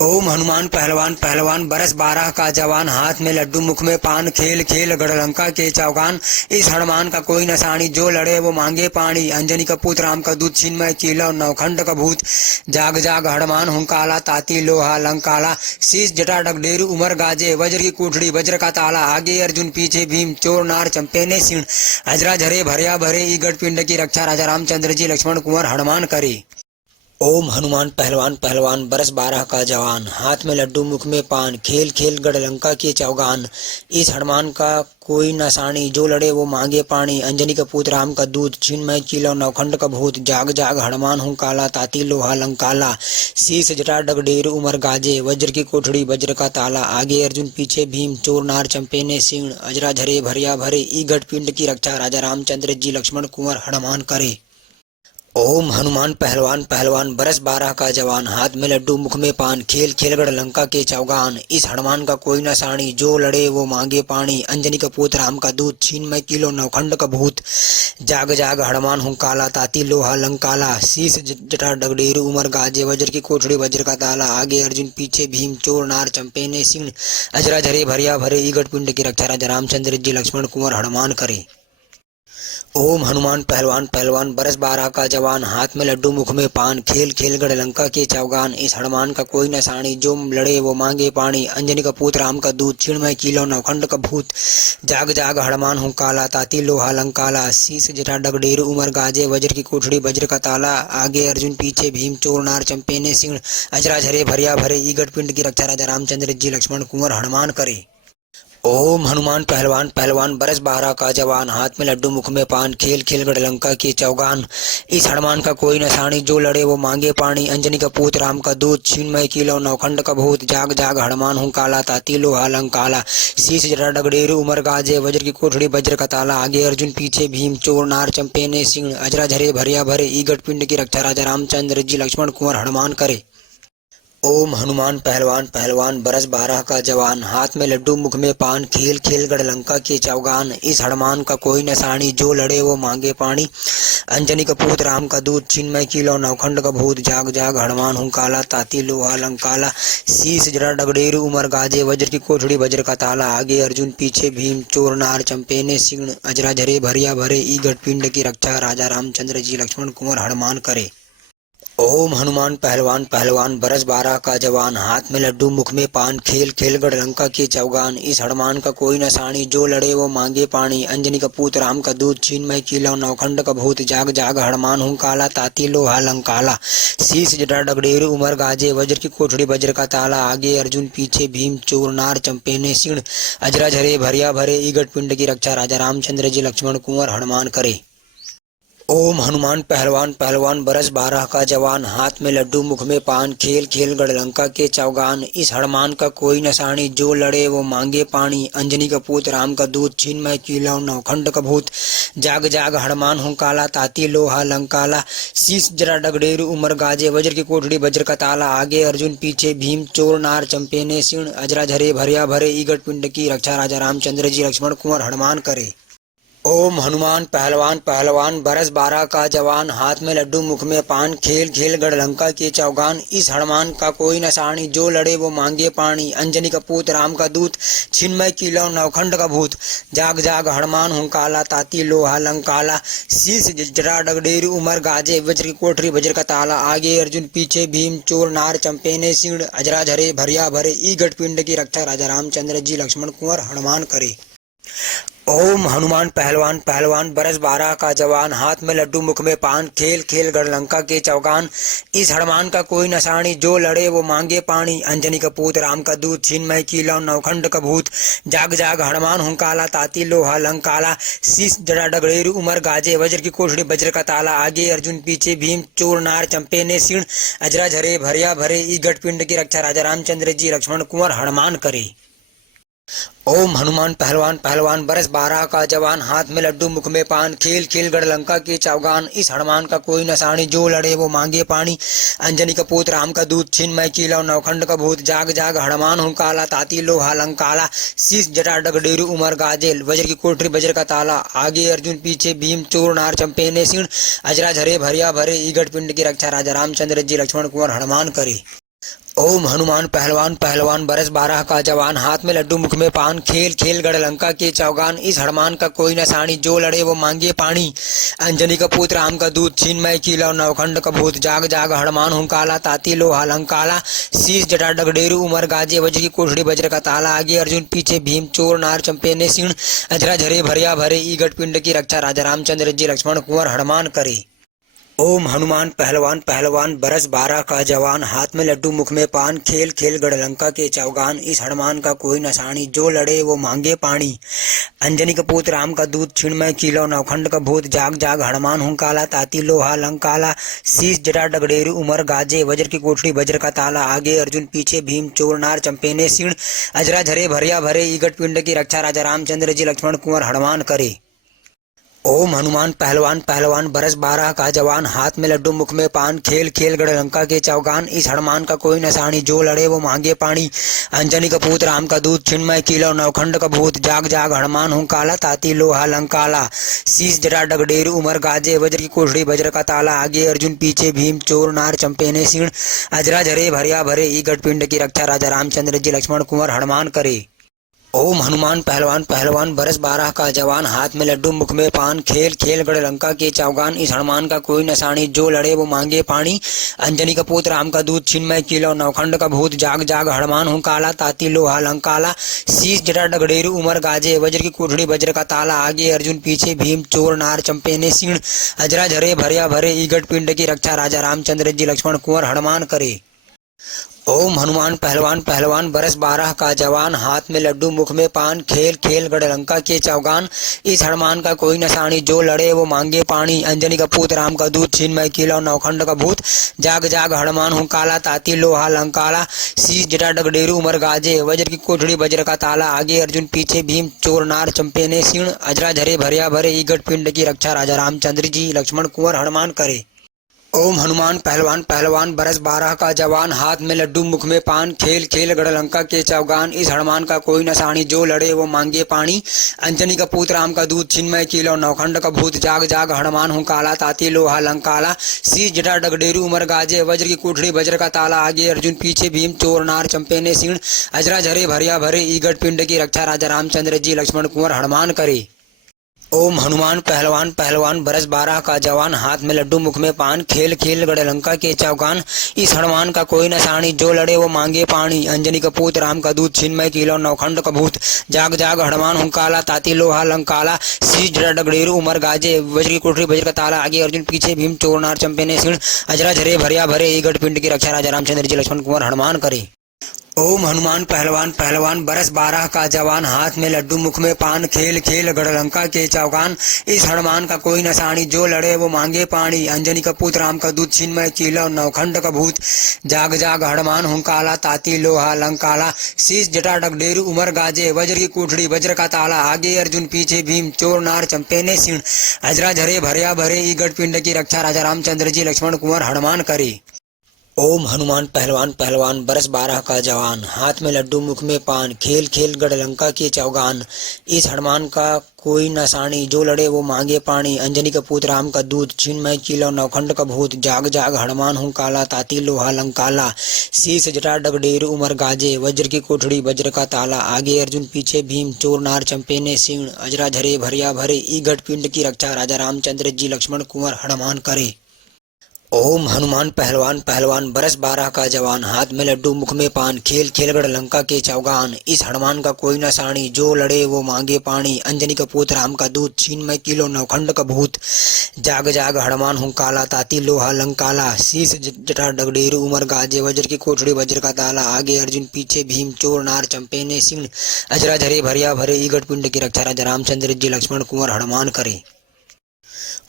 ओम हनुमान पहलवान पहलवान बरस 12 का जवान, हाथ में लड्डू मुख में पान, खेल खेल गढ़लंका के चौगान। इस हनुमान का कोई नसानी, जो लड़े वो मांगे पानी। अंजनी का पुत्र राम का दूत, छिन्मय कीलौ नवखंड का भूत। जाग जाग हनुमान हुंकाला, ताती लोहा लंकाला। शीश जटा डगडेरू उमर गाजे, वज्र की कोठड़ी वज्र का ताला। आगे अर्जुन पीछे भीम, चोर नार चंपे ने सिण। अजरा झरे भरिया भरे, ई गढ़ पिंड की रक्षा राजा रामचंद्र जी लक्ष्मण कुंवर हनुमान करे। ओम हनुमान पहलवान पहलवान बरस 12 का जवान, हाथ में लड्डू मुख में पान, खेल खेल गढ़लंका के चौगान। इस हनुमान का कोई नसानी, जो लड़े वो मांगे पानी। अंजनी का पुत्र राम का दूत, छिन्मय कीलौ नवखंड का भूत। जाग जाग हनुमान हुंकाला, ताती लोहा लंकाला। शीश जटा डगडेरू उमर गाजे, वज्र की कोठड़ी वज्र का ताला। आगे अर्जुन पीछे भीम, चोर नार चंपे ने सिण। अजरा झरे भरिया भरे, ई गढ़ पिंड की रक्षा राजा रामचंद्र जी लक्ष्मण कुंवर हनुमान करे। ओम हनुमान पहलवान पहलवान बरस 12 का जवान, हाथ में लड्डू मुख में पान, खेल खेल गढ़लंका के चौगान। इस हनुमान का कोई नसानी, जो लड़े वो मांगे पानी। अंजनी का पुत्र राम का दूत, छिन्मय कीलौ नवखंड का भूत। जाग जाग हनुमान हुंकाला, ताती लोहा लंकाला। शीश जटा डगडेरू उमर गाजे, वज्र की कोठड़ी वज्र का ताला। आगे अर्जुन पीछे भीम, चोर नार चंपे ने सिण। अजरा झरे भरिया भरे, ई गढ़ पिंड की रक्षा राजा रामचंद्र जी लक्ष्मण कुंवर हनुमान करे। ओम हनुमान पहलवान पहलवान बरस 12 का जवान, हाथ में लड्डू मुख में पान, खेल खेल गढ़लंका के चौगान। इस हनुमान का कोई नसानी, जो लड़े वो मांगे पानी। अंजनी का पुत्र राम का दूत, छिन्मय कीलौ नवखंड का भूत। जाग जाग हनुमान हुंकाला, ताती लोहा लंकाला। शीश जटा डगडेरू उमर गाजे, वज्र की कोठड़ी वज्र का ताला। आगे अर्जुन पीछे भीम, चोर नार चंपे ने सिण। अजरा झरे भरिया भरे, ई गढ़ पिंड की रक्षा राजा रामचंद्र जी लक्ष्मण कुंवर हनुमान करे। ओम हनुमान पहलवान पहलवान बरस 12 का जवान, हाथ में लड्डू मुख में पान, खेल खेल गढ़लंका के चौगान। इस हनुमान का कोई नसानी, जो लड़े वो मांगे पानी। अंजनी का पुत्र राम का दूत, छिन्मय कीलौ नवखंड का भूत। जाग जाग हनुमान हुंकाला, ताती लोहा लंकाला। शीश जटा डगडेरू उमर गाजे, वज्र की कोठड़ी वज्र का ताला। आगे अर्जुन पीछे भीम, चोर नार चंपे ने सिण। अजरा झरे भरिया भरे, ई गढ़ पिंड की रक्षा राजा रामचंद्र जी लक्ष्मण कुंवर हनुमान करे। ओम हनुमान पहलवान पहलवान बरस 12 का जवान, हाथ में लड्डू मुख में पान, खेल खेल गढ़लंका के चौगान। इस हनुमान का कोई नसानी, जो लड़े वो मांगे पानी। अंजनी का पुत्र राम का दूत, छिन्मय कीलौ नवखंड का भूत। जाग जाग हनुमान हुंकाला, ताती लोहा लंकाला। शीश जटा डगडेरू उमर गाजे, वज्र की कोठड़ी वज्र का ताला। आगे अर्जुन पीछे भीम, चोर नार चंपे ने सिण। अजरा झरे भरिया भरे, ई गढ़ पिंड की रक्षा राजा रामचंद्र जी लक्ष्मण कुंवर हनुमान करे। ओम हनुमान पहलवान पहलवान बरस 12 का जवान, हाथ में लड्डू मुख में पान, खेल खेल गढ़लंका के चौगान। इस हनुमान का कोई नसानी, जो लड़े वो मांगे पानी। अंजनी का पुत्र राम का दूत, छिन्मय कीलौ नवखंड का भूत। जाग जाग हनुमान हुंकाला, ताती लोहा लंकाला। शीश जटा डगडेरू उमर गाजे, वज्र की कोठड़ी वज्र का ताला। आगे अर्जुन पीछे भीम, चोर नार चंपे ने सिण। अजरा झरे भरिया भरे, ई गढ़ पिंड की रक्षा राजा रामचंद्र जी लक्ष्मण कुंवर हनुमान करे। ओम हनुमान पहलवान पहलवान बरस 12 का जवान, हाथ में लड्डू मुख में पान, खेल खेल गढ़लंका के चौगान। इस हनुमान का कोई नसानी, जो लड़े वो मांगे पानी। अंजनी का पुत्र राम का दूत, छिन्मय कीलौ नवखंड का भूत। जाग जाग हनुमान हुंकाला, ताती लोहा लंकाला। शीश जटा डगडेरू उमर गाजे, वज्र की कोठड़ी वज्र का ताला। आगे अर्जुन पीछे भीम, चोर नार चंपे ने सिण। अजरा झरे भरिया भरे, ई गढ़ पिंड की रक्षा राजा रामचंद्र जी लक्ष्मण कुंवर हनुमान करे। ओम हनुमान पहलवान पहलवान बरस 12 का जवान, हाथ में लड्डू मुख में पान, खेल खेल गढ़लंका के चौगान। इस हनुमान का कोई नसानी, जो लड़े वो मांगे पानी। अंजनी का पुत्र राम का दूत, छिन्मय कीलौ नवखंड का भूत। जाग जाग हनुमान हुंकाला, ताती लोहा लंकाला। शीश जटा डगडेरू उमर गाजे, वज्र की कोठरी वज्र का ताला। आगे अर्जुन पीछे भीम, चोर नार चंपे ने सिण। अजरा झरे भरिया भरे, ई गढ़ पिंड की रक्षा राजा रामचंद्र जी लक्ष्मण कुंवर हनुमान करे। ओम हनुमान पहलवान पहलवान बरस 12 का जवान, हाथ में लड्डू मुख में पान, खेल खेल गढ़लंका के चौगान। इस हनुमान का कोई नसानी, जो लड़े वो मांगे पानी। अंजनी का पुत्र राम का दूत, छिन्मय कीलौ नवखंड का भूत। जाग जाग हनुमान हुंकाला, ताती लोहा लंकाला। शीश जटा डगडेरू उमर गाजे, वज्र की कोठड़ी वज्र का ताला। आगे अर्जुन पीछे भीम, चोर नार चंपे ने सिण। अजरा झरे भरिया भरे, ई गढ़ पिंड की रक्षा राजा रामचंद्र जी लक्ष्मण कुंवर हनुमान करे। ओम हनुमान पहलवान पहलवान बरस 12 का जवान, हाथ में लड्डू मुख में पान, खेल खेल गढ़लंका के चौगान। इस हनुमान का कोई नसानी, जो लड़े वो मांगे पानी। अंजनी का पुत्र राम का दूत, छिन्मय कीलौ नवखंड का भूत। जाग जाग हनुमान हुंकाला, ताती लोहा लंकाला। शीश जटा डगडेरू उमर गाजे, वज्र की कोठरी वज्र का ताला। आगे अर्जुन पीछे भीम, चोर नार चंपे ने सिण। अजरा झरे भरिया भरे, ई गढ़ पिंड की रक्षा राजा रामचंद्र जी लक्ष्मण कुंवर हनुमान करे। ओम हनुमान पहलवान पहलवान बरस 12 का जवान हाथ में लड्डू मुख में पान खेल खेल गढ़ लंका के चौगान इस हनुमान का कोई नसानी जो लड़े वो मांगे पानी अंजनी का पुत्र राम का दूध छीनमय कीला नवखंड का भूत जाग जाग हनुमान हुंकाला ताती लोहा लंकाला शीश जटा डगडेरू उमर गाजे वज्र की कोठड़ी वज्र का ताला आगे अर्जुन पीछे भीम चोर नार चंपे ने सिंह अजरा झरे भरिया भरे ई गढ़ पिंड की रक्षा राजा रामचंद्र जी लक्ष्मण कुंवर हनुमान करे। ओम हनुमान पहलवान पहलवान बरस 12 का जवान हाथ में लड्डू मुख में पान खेल खेल गढ़ लंका के चौगान इस हनुमान का कोई नसानी जो लड़े वो मांगे पानी अंजनी का पुत्र राम का दूध छिणमय कीलो नवखंड का भूत जाग जाग हनुमान हुंकाला ताती लोहा लंकाला शीश जटा डगडेरू उमर गाजे वज्र की कोठड़ी वज्र का ताला आगे अर्जुन पीछे भीम चोर नार चंपेने सिंह अजरा झरे भरिया भरे ईगट पिंड की रक्षा राजा रामचंद्र जी लक्ष्मण कुंवर हनुमान करे। ओम हनुमान पहलवान पहलवान बरस 12 का जवान हाथ में लड्डू मुख में पान खेल खेल गढ़ लंका के चौगान इस हनुमान का कोई नसानी जो लड़े वो मांगे पानी अंजनी का पुत्र राम का दूध छिणमय कीलो नवखंड का भूत जाग जाग हनुमान हुंकाला ताती लोहा लंकाला शीश जटा डगडेरू उमर गाजे वज्र की कोठड़ी वज्र का ताला आगे अर्जुन पीछे भीम चोर नार चंपेने सिंह अजरा झरे भरिया भरे ई गढ़ पिंड की रक्षा राजा रामचंद्र जी लक्ष्मण कुंवर हनुमान करे। ओम हनुमान पहलवान पहलवान बरस 12 का जवान हाथ में लड्डू मुख में पान खेल खेल गढ़ लंका के चौगान इस हनुमान का कोई नसानी जो लड़े वो मांगे पानी अंजनी का पुत्र राम का दूध छिणमय कीलो नवखंड का भूत जाग जाग हनुमान हुंकाला ताती लोहा लंकाला शीश जटा डगडेरू उमर गाजे वज्र की कोठड़ी वज्र का ताला आगे अर्जुन पीछे भीम चोर नार चंपेने सिंह अजरा झरे भरिया भरे ई गढ़ पिंड की रक्षा राजा रामचंद्र जी लक्ष्मण कुंवर हनुमान करे। ओम हनुमान पहलवान पहलवान बरस 12 का जवान हाथ में लड्डू मुख में पान खेल खेल गढ़ लंका के चौगान इस हनुमान का कोई नसानी जो लड़े वो मांगे पानी अंजनी का पुत्र राम का दूध छीनमय कीलो नवखंड का भूत जाग जाग हनुमान हुंकाला ताती लोहा लंकाला शीश जटा डगडेरू उमर गाजे वज्र की कोठड़ी वज्र का ताला आगे अर्जुन पीछे भीम चोर नार चंपेने सिंह अजरा झरे भरिया भरे ई गढ़ पिंड की रक्षा राजा रामचंद्र जी लक्ष्मण कुंवर हनुमान करे। ओम हनुमान पहलवान पहलवान बरस 12 का जवान हाथ में लड्डू मुख में पान खेल खेल गढ़ लंका के चौगान इस हनुमान का कोई नसानी जो लड़े वो मांगे पानी अंजनी का पुत्र राम का दूध छिणमय कीलो नवखंड का भूत जाग जाग हनुमान हुंकाला ताती लोहा लंकाला शीश जटा डगडेरू उमर गाजे वज्र की कोठड़ी वज्र का ताला आगे अर्जुन पीछे भीम चोर नार चंपेने सिंह अजरा झरे भरिया भरे ई गढ़ पिंड की रक्षा राजा रामचंद्र जी लक्ष्मण कुंवर हनुमान करे। ओम हनुमान पहलवान पहलवान बरस 12 का जवान हाथ में लड्डू मुख में पान खेल खेल गढ़ लंका के चौगान इस हनुमान का कोई नसानी जो लड़े वो मांगे पानी अंजनी का पुत्र राम का दूध छिणमय कीलो नवखंड का भूत जाग जाग हनुमान हुंकाला ताती लोहा लंकाला शीश जटा डगडेरू उमर गाजे वज्र की कोठड़ी वज्र का ताला आगे अर्जुन पीछे भीम चोर नार चंपेने सिंह अजरा झरे भरिया भरे ई गढ़ पिंड की रक्षा राजा रामचंद्र जी लक्ष्मण कुंवर हनुमान करे। ओम हनुमान पहलवान पहलवान बरस 12 का जवान हाथ में लड्डू मुख में पान खेल खेल गढ़ लंका के चौगान इस हनुमान का कोई नसानी जो लड़े वो मांगे पानी अंजनी का पुत्र राम का दूध छिणमय कीलो नवखंड का भूत जाग जाग हनुमान हुंकाला ताती लोहा लंकाला शीश जटा डगडेरू उमर गाजे वज्र की कोठड़ी वज्र का ताला आगे अर्जुन पीछे भीम चोर नार चंपेने सिंह अजरा झरे भरिया भरे ई गढ़ पिंड की रक्षा राजा रामचंद्र जी लक्ष्मण कुंवर हनुमान करे। ओम हनुमान पहलवान पहलवान बरस 12 का जवान हाथ में लड्डू मुख में पान खेल खेल गढ़ लंका के चौगान इस हनुमान का कोई नसानी जो लड़े वो मांगे पानी अंजनी का पुत्र राम का दूध छिणमय कीलो नवखंड का भूत जाग जाग हनुमान हुंकाला ताती लोहा लंकाला शीश जटा डगडेरू उमर गाजे वज्र की कोठड़ी वज्र का ताला आगे अर्जुन पीछे भीम चोर नार चंपेने सिंह अजरा झरे भरिया भरे ई गढ़ पिंड की रक्षा राजा रामचंद्र जी लक्ष्मण कुंवर हनुमान करे। ओम हनुमान पहलवान पहलवान बरस 12 का जवान हाथ में लड्डू मुख में पान खेल खेल गढ़ लंका के चौगान इस हनुमान का कोई नसानी जो लड़े वो मांगे पानी अंजनी का पुत्र राम का दूध छीनमय कीलो नवखंड का भूत जाग जाग हनुमान हुंकाला ताती लोहा लंकाला शीश जटा डगडेरू उमर गाजे वज्र की कोठड़ी वज्र का ताला आगे अर्जुन पीछे भीम चोर नार चंपेने सिंह अजरा झरे भरिया भरे ई गढ़ पिंड की रक्षा राजा रामचंद्र जी लक्ष्मण कुंवर हनुमान करे।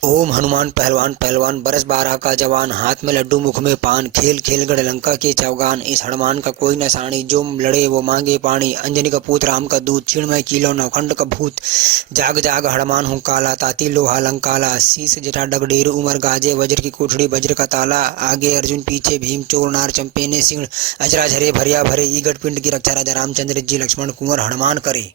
ओम हनुमान पहलवान पहलवान बरस 12 का जवान हाथ में लड्डू मुख में पान खेल खेल गढ़ लंका के चौगान इस हनुमान का कोई नसानी जो लड़े वो मांगे पानी अंजनी का पुत्र राम का दूध छिणमय कीलो नवखंड का भूत जाग जाग हनुमान हुंकाला ताती लोहा लंकाला शीश जटा डगडेरू उमर गाजे वज्र की कोठड़ी वज्र का ताला आगे अर्जुन पीछे भीम चोर नार चंपेने सिंह अजरा झरे भरिया भरे ई गढ़ पिंड की रक्षा राजा रामचंद्र जी लक्ष्मण कुंवर हनुमान करे।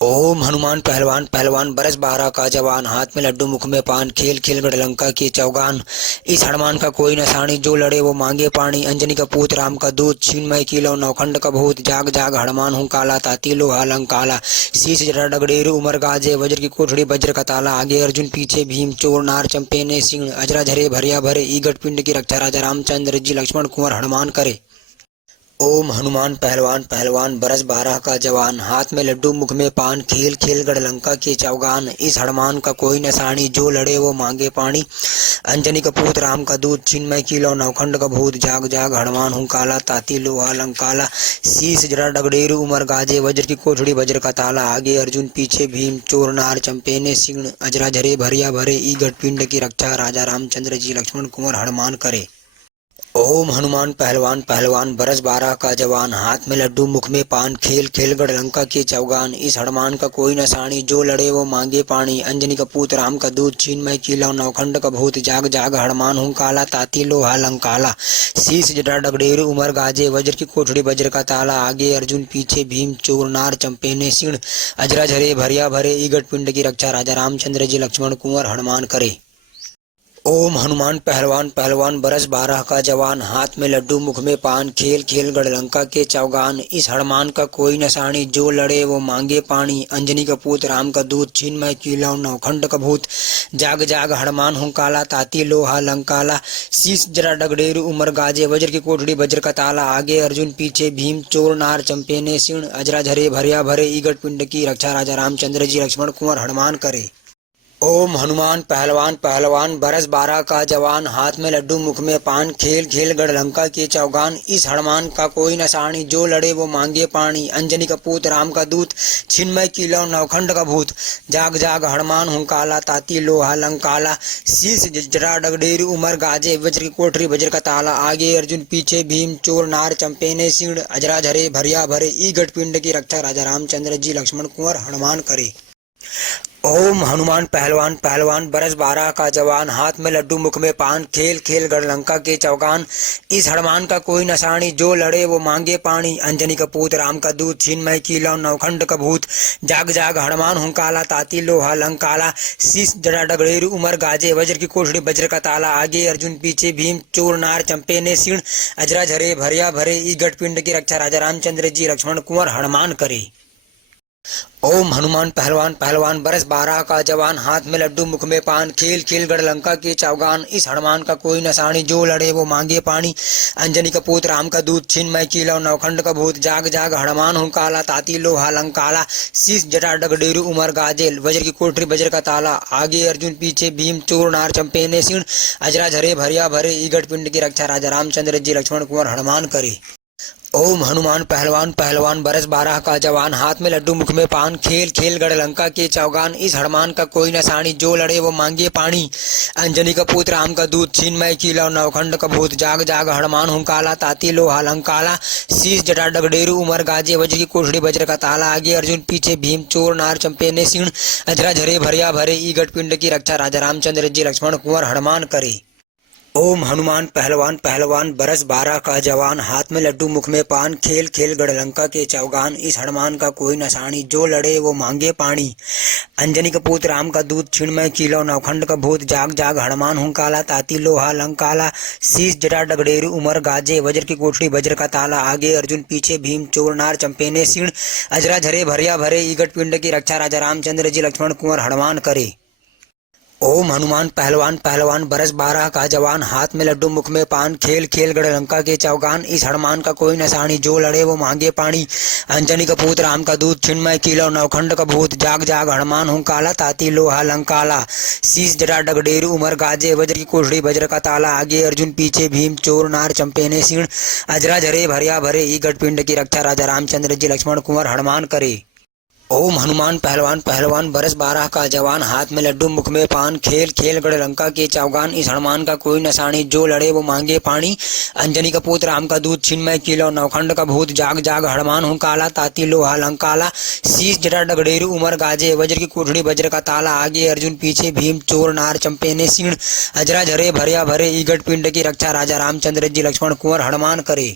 ओम हनुमान पहलवान पहलवान बरस 12 का जवान हाथ में लड्डू मुख में पान खेल खेल गढ़लंका की चौगान। इस हनुमान का कोई नसानी जो लड़े वो मांगे पानी। अंजनी का पूत राम का दूत छीनमय कीलो नौखंड का भूत जाग जाग हनुमान हूँ काला ताती लोहा लंग काला। शीश जटा डगडेरू उमर गाजे वज्र की कोठड़ी वज्र का ताला। आगे अर्जुन पीछे भीम चोर नार चंपे ने सिंह अजरा झरे भरिया भरे ईगट पिंड की रक्षा राजा रामचंद्र जी लक्ष्मण कुंवर हनुमान करे। ओम हनुमान पहलवान पहलवान बरस 12 का जवान हाथ में लड्डू मुख में पान खेल खेल गढ़लंका के चौगान। इस हनुमान का कोई नसानी जो लड़े वो मांगे पानी। अंजनी का पूत राम का दूत छीनमय कीलो नौखंड का भूत जाग जाग हनुमान हूँ काला ताती लोहा लंग काला। शीश जरा डगडेरू उमर गाजे वज्र की कोठड़ी वज्र का ताला। आगे अर्जुन पीछे भीम चोर नार चंपे ने सिंह अजरा झरे भरिया भरे ईगट पिंड की रक्षा राजा रामचंद्र जी लक्ष्मण कुंवर हनुमान करे। ओम हनुमान पहलवान पहलवान बरस 12 का जवान हाथ में लड्डू मुख में पान खेल खेल गढ़लंका के चौगान। इस हनुमान का कोई नसानी जो लड़े वो मांगे पानी। अंजनी का पूत राम का दूत छीनमय कीला नौखंड का भूत जाग जाग हनुमान हूँ काला ताती लोहा लंग काला। शीश जटा डगडेरू उमर गाजे वज्र की कोठड़ी वज्र का ताला। आगे अर्जुन पीछे भीम चोर नार चंपे ने सिंह अजरा झरे भरिया भरे ईगट पिंड की रक्षा राजा रामचंद्र जी लक्ष्मण कुंवर हनुमान करे। ओम हनुमान पहलवान पहलवान बरस 12 का जवान हाथ में लड्डू मुख में पान खेल खेल गढ़लंका के चौगान। इस हनुमान का कोई नसानी जो लड़े वो मांगे पानी। अंजनी का पूत राम का दूत छीनमय कीला नौखंड का भूत जाग जाग हनुमान हूँ काला ताती लोहा लंग काला। शीश जरा डगडेरू उमर गाजे वज्र की कोठड़ी वज्र का ताला। आगे अर्जुन पीछे भीम चोर नार चंपे ने सिंह अजरा झरे भरिया भरे ईगट पिंड की रक्षा राजा रामचंद्र जी लक्ष्मण कुंवर हनुमान करे। ओम हनुमान पहलवान पहलवान बरस 12 का जवान हाथ में लड्डू मुख में पान खेल खेल गढ़लंका के चौगान। इस हनुमान का कोई नसानी जो लड़े वो मांगे पानी। अंजनी का पूत राम का दूत छीनमय कीला नौखंड का भूत जाग जाग हनुमान हूँ काला ताती लोहा लंग काला। शीश जटा डगडेरू उमर गाजे वज्र की कोठरी वज्र का ताला। आगे अर्जुन पीछे भीम चोर नार चंपे ने सिंह अजरा झरे भरिया भरे ईगट पिंड की रक्षा राजा रामचंद्र जी लक्ष्मण कुंवर हनुमान करे। ओम हनुमान पहलवान पहलवान बरस 12 का जवान हाथ में लड्डू मुख में पान खेल खेल गढ़लंका के चौगान। इस हनुमान का कोई नसानी जो लड़े वो मांगे पानी। अंजनी का पूत राम का दूत छीनमय कीला नौखंड का भूत जाग जाग हनुमान हूँ काला ताती लोहा लंग काला। शीश जटा डगडेरू उमर गाजे वज्र की कोठड़ी वज्र का ताला। आगे अर्जुन पीछे भीम चोर नार चंपे ने सिंह अजरा झरे भरिया भरे ईगट पिंड की रक्षा राजा रामचंद्र जी लक्ष्मण कुंवर हनुमान करे। ओम हनुमान पहलवान पहलवान बरस 12 का जवान हाथ में लड्डू मुख में पान खेल खेल गढ़लंका के चौगान। इस हनुमान का कोई नसानी जो लड़े वो मांगे पानी। अंजनी का पूत राम का दूत छीनमय कीला नौखंड का भूत जाग जाग हनुमान हूँ काला ताती लोहा लंग काला। शीश जटा डगडेरू उमर गाजे वज्र की कोठरी वज्र का ताला। आगे अर्जुन पीछे भीम चोर नार चंपे ने सिंह अजरा झरे भरिया भरे ईगट पिंड की रक्षा राजा रामचंद्र जी लक्ष्मण कुंवर हनुमान करे। ओम हनुमान पहलवान पहलवान बरस 12 का जवान हाथ में लड्डू मुख में पान खेल खेल गढ़लंका के चौगान। इस हनुमान का कोई नसानी जो लड़े वो मांगे पानी। अंजनी का पूत राम का दूत छीनमय कीला नौखंड का भूत जाग जाग हनुमान हूँ काला ताती लोहा लंग काला। शीश जटा डगडेरू उमर गाजे वज्र की कोठड़ी वज्र का ताला। आगे अर्जुन पीछे भीम चोर नार चंपे ने सिंह अजरा झरे भरिया भरे ईगट पिंड की रक्षा राजा रामचंद्र जी लक्ष्मण कुंवर हनुमान करे। ओम हनुमान पहलवान पहलवान बरस 12 का जवान हाथ में लड्डू मुख में पान खेल खेल गढ़लंका के चौगान। इस हनुमान का कोई नसानी जो लड़े वो मांगे पानी। अंजनी का पूत राम का दूत छीनमय कीला नौखंड का भूत जाग जाग हनुमान हूँ काला ताती लोहा लंग काला। शीश जटा डगडेरू उमर गाजे वज्र की कोठड़ी वज्र का ताला। आगे अर्जुन पीछे भीम चोर नार चंपे ने सिंह अजरा झरे भरिया भरे ईगट पिंड की रक्षा राजा रामचंद्र जी लक्ष्मण कुंवर हनुमान करे। ओम हनुमान पहलवान पहलवान बरस 12 का जवान हाथ में लड्डू मुख में पान खेल खेल गढ़लंका के चौगान। इस हनुमान का कोई नसानी जो लड़े वो मांगे पानी। अंजनी का पूत राम का दूत छीनमय कीला नौखंड का भूत जाग जाग हनुमान हूँ काला ताती लोहा लंग काला। शीश जटा डगडेरू उमर गाजे वज्र की कोठड़ी वज्र का ताला। आगे अर्जुन पीछे भीम चोर नार चंपे ने सिंह अजरा झरे भरिया भरे ईगट पिंड की रक्षा राजा रामचंद्र जी लक्ष्मण कुंवर हनुमान करे। ओम हनुमान पहलवान पहलवान बरस 12 का जवान हाथ में लड्डू मुख में पान खेल खेल गढ़लंका के चौगान। इस हनुमान का कोई नसानी जो लड़े वो मांगे पानी। अंजनी का पूत राम का दूत छीनमय कीला नौखंड का भूत जाग जाग हनुमान हूँ काला ताती लोहा लंग काला। शीश जटा डगडेरू उमर गाजे वज्र की कोठड़ी वज्र का ताला। आगे अर्जुन पीछे भीम चोर नार चंपे ने सिंह अजरा झरे भरिया भरे ईगट पिंड की रक्षा राजा रामचंद्र जी लक्ष्मण कुंवर हनुमान करे।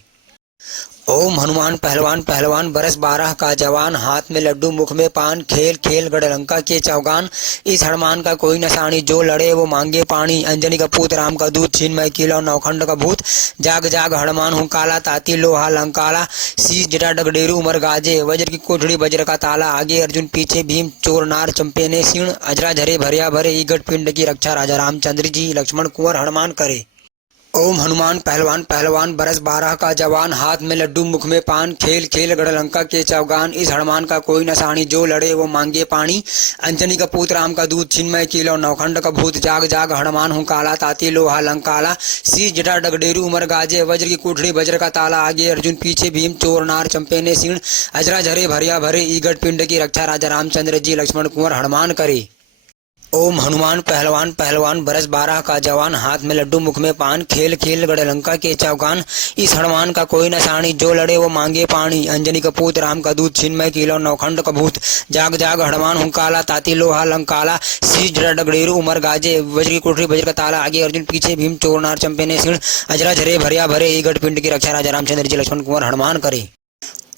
ओम हनुमान पहलवान पहलवान बरस 12 का जवान, हाथ में लड्डू मुख में पान, खेल खेल गढ़लंका के चौगान। इस हनुमान का कोई नसानी, जो लड़े वो मांगे पानी। अंजनी का पूत राम का दूत, छिन्मय कीलो नौखंड का भूत। जाग जाग हनुमान हूँ काला, ताती लोहा लंकाला। शीश जटा डगडेरू उमर गाजे, वज्र की कोठड़ी वज्र का ताला। आगे अर्जुन पीछे भीम, चोर नार चंपे ने सीण। अजरा झरे भरिया भरे, ईगट पिंड की रक्षा राजा रामचंद्र जी लक्ष्मण कुंवर हनुमान करे। ओम हनुमान पहलवान पहलवान बरस 12 का जवान, हाथ में लड्डू मुख में पान, खेल खेल गढ़लंका के चौगान। इस हनुमान का कोई नसानी, जो लड़े वो मांगे पानी। अंजनी का पूत राम का दूत, छिन्मय कीलो नौखंड का भूत। जाग जाग हनुमान हूँ काला, ताती लोहा लंकाला। शीश जटा डगडेरू उमर गाजे, वज्र की कोठड़ी वज्र का ताला। आगे अर्जुन पीछे भीम, चोर नार चंपे ने सीण। अजरा झरे भरिया भरे, ईगट पिंड की रक्षा राजा रामचंद्र जी लक्ष्मण कुंवर हनुमान करे। ओम हनुमान पहलवान पहलवान बरस 12 का जवान, हाथ में लड्डू मुख में पान, खेल खेल गढ़लंका के चौगान। इस हनुमान का कोई नसानी, जो लड़े वो मांगे पानी। अंजनी का पूत राम का दूत, छिन्मय कीलो नौखंड का भूत। जाग जाग हनुमान हूँ काला, ताती लोहा लंकाला। शीश जटा डगडेरू उमर गाजे, वज्र की कोठरी वज्र का ताला। आगे अर्जुन पीछे भीम, चोर नार चंपे ने सीण। अजरा झरे भरिया भरे, ईगट पिंड की रक्षा राजा रामचंद्र जी लक्ष्मण कुंवर हनुमान करे।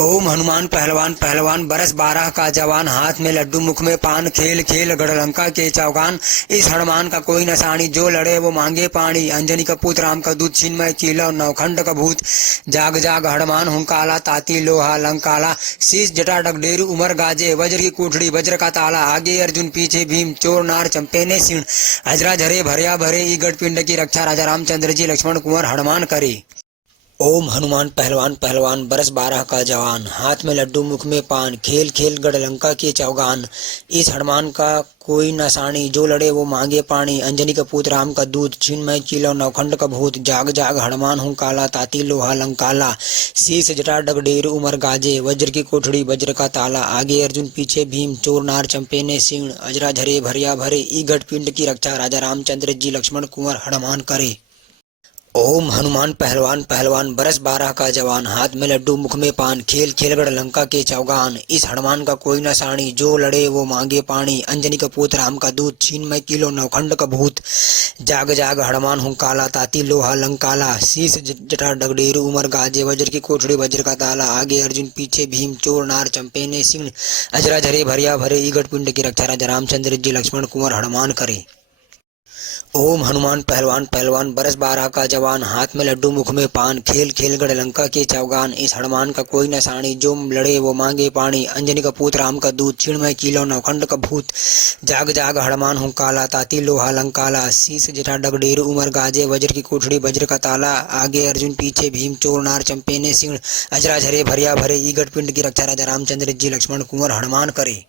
ओम हनुमान पहलवान पहलवान बरस 12 का जवान, हाथ में लड्डू मुख में पान, खेल खेल गढ़लंका के चौगान। इस हनुमान का कोई नसानी, जो लड़े वो मांगे पानी। अंजनी का पुत्र राम का दूत, छिन्मय कीलो नौखंड का भूत। जाग जाग हनुमान हूँ काला, ताती लोहा लंकाला। शीश जटा डगडेरू उमर गाजे, वज्र की कोठड़ी वज्र का ताला। आगे अर्जुन पीछे भीम, चोर नार चंपे ने सीण। अजरा झरे भरिया भरे, ईगट पिंड की रक्षा राजा रामचंद्र जी लक्ष्मण कुंवर हनुमान करे। ओम हनुमान पहलवान पहलवान बरस 12 का जवान, हाथ में लड्डू मुख में पान, खेल खेल गढ़लंका के चौगान। इस हनुमान का कोई नसानी, जो लड़े वो मांगे पानी। अंजनी का पूत राम का दूत, छिन्मय कीलो नौखंड का भूत। जाग जाग हनुमान हूँ काला, ताती लोहा लंकाला। शीश जटा डगडेरू उमर गाजे, वज्र की कोठड़ी वज्र का ताला। आगे अर्जुन पीछे भीम, चोर नार चंपे ने सीण। अजरा झरे भरिया भरे, ईगट पिंड की रक्षा राजा रामचंद्र जी लक्ष्मण कुंवर हनुमान करे। ओम हनुमान पहलवान पहलवान बरस 12 का जवान, हाथ में लड्डू मुख में पान, खेल खेल गढ़लंका के चौगान। इस हनुमान का कोई नसानी, जो लड़े वो मांगे पानी। अंजनी का पूत राम का दूत, छिन्मय कीलो नौखंड का भूत। जाग जाग हनुमान हूँ काला, ताती लोहा लंकाला। शीश जटा डगडेरू उमर गाजे, वज्र की कोठड़ी वज्र का ताला। आगे अर्जुन पीछे भीम, चोर नार चंपे ने सीण। अजरा झरे भरिया भरे, ईगट पिंड की रक्षा राजा रामचंद्र जी लक्ष्मण कुंवर हनुमान करे। ओम हनुमान पहलवान पहलवान बरस 12 का जवान, हाथ में लड्डू मुख में पान, खेल खेल गढ़लंका के चौगान। इस हनुमान का कोई नसानी, जो लड़े वो मांगे पानी। अंजनी का पूत राम का दूत, छिन्मय कीलो नौखंड का भूत। जाग जाग हनुमान हूँ काला, ताती लोहा लंकाला। शीश जटा डगडेरू उमर गाजे, वज्र की कोठड़ी वज्र का ताला। आगे अर्जुन पीछे भीम, चोर नार चंपे ने सीण। अजरा झरे भरिया भरे, ईगट पिंड की रक्षा राजा रामचंद्र जी लक्ष्मण कुंवर हनुमान करे।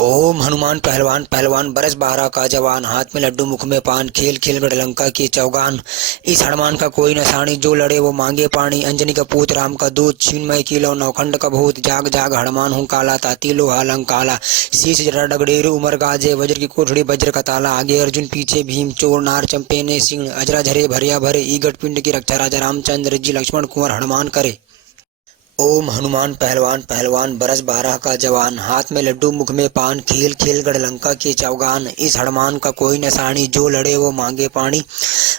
ओम हनुमान पहलवान पहलवान बरस 12 का जवान, हाथ में लड्डू मुख में पान, खेल खेल गढ़लंका के चौगान। इस हनुमान का कोई नसानी, जो लड़े वो मांगे पानी। अंजनी का पूत राम का दूत, छिन्मय कीलो नौखंड का भूत। जाग जाग हनुमान हूँ काला, ताती लोहा लंकाला। शीश जटा डगडेरू उमर गाजे, वज्र की कोठड़ी वज्र का ताला। आगे अर्जुन पीछे भीम, चोर नार चंपे ने सीण। अजरा झरे भरिया भरे, ईगट पिंड की रक्षा राजा रामचंद्र जी लक्ष्मण कुंवर हनुमान करे। ओम हनुमान पहलवान पहलवान बरस 12 का जवान, हाथ में लड्डू मुख में पान, खेल खेल गढ़लंका के चौगान। इस हनुमान का कोई नसानी, जो लड़े वो मांगे पानी।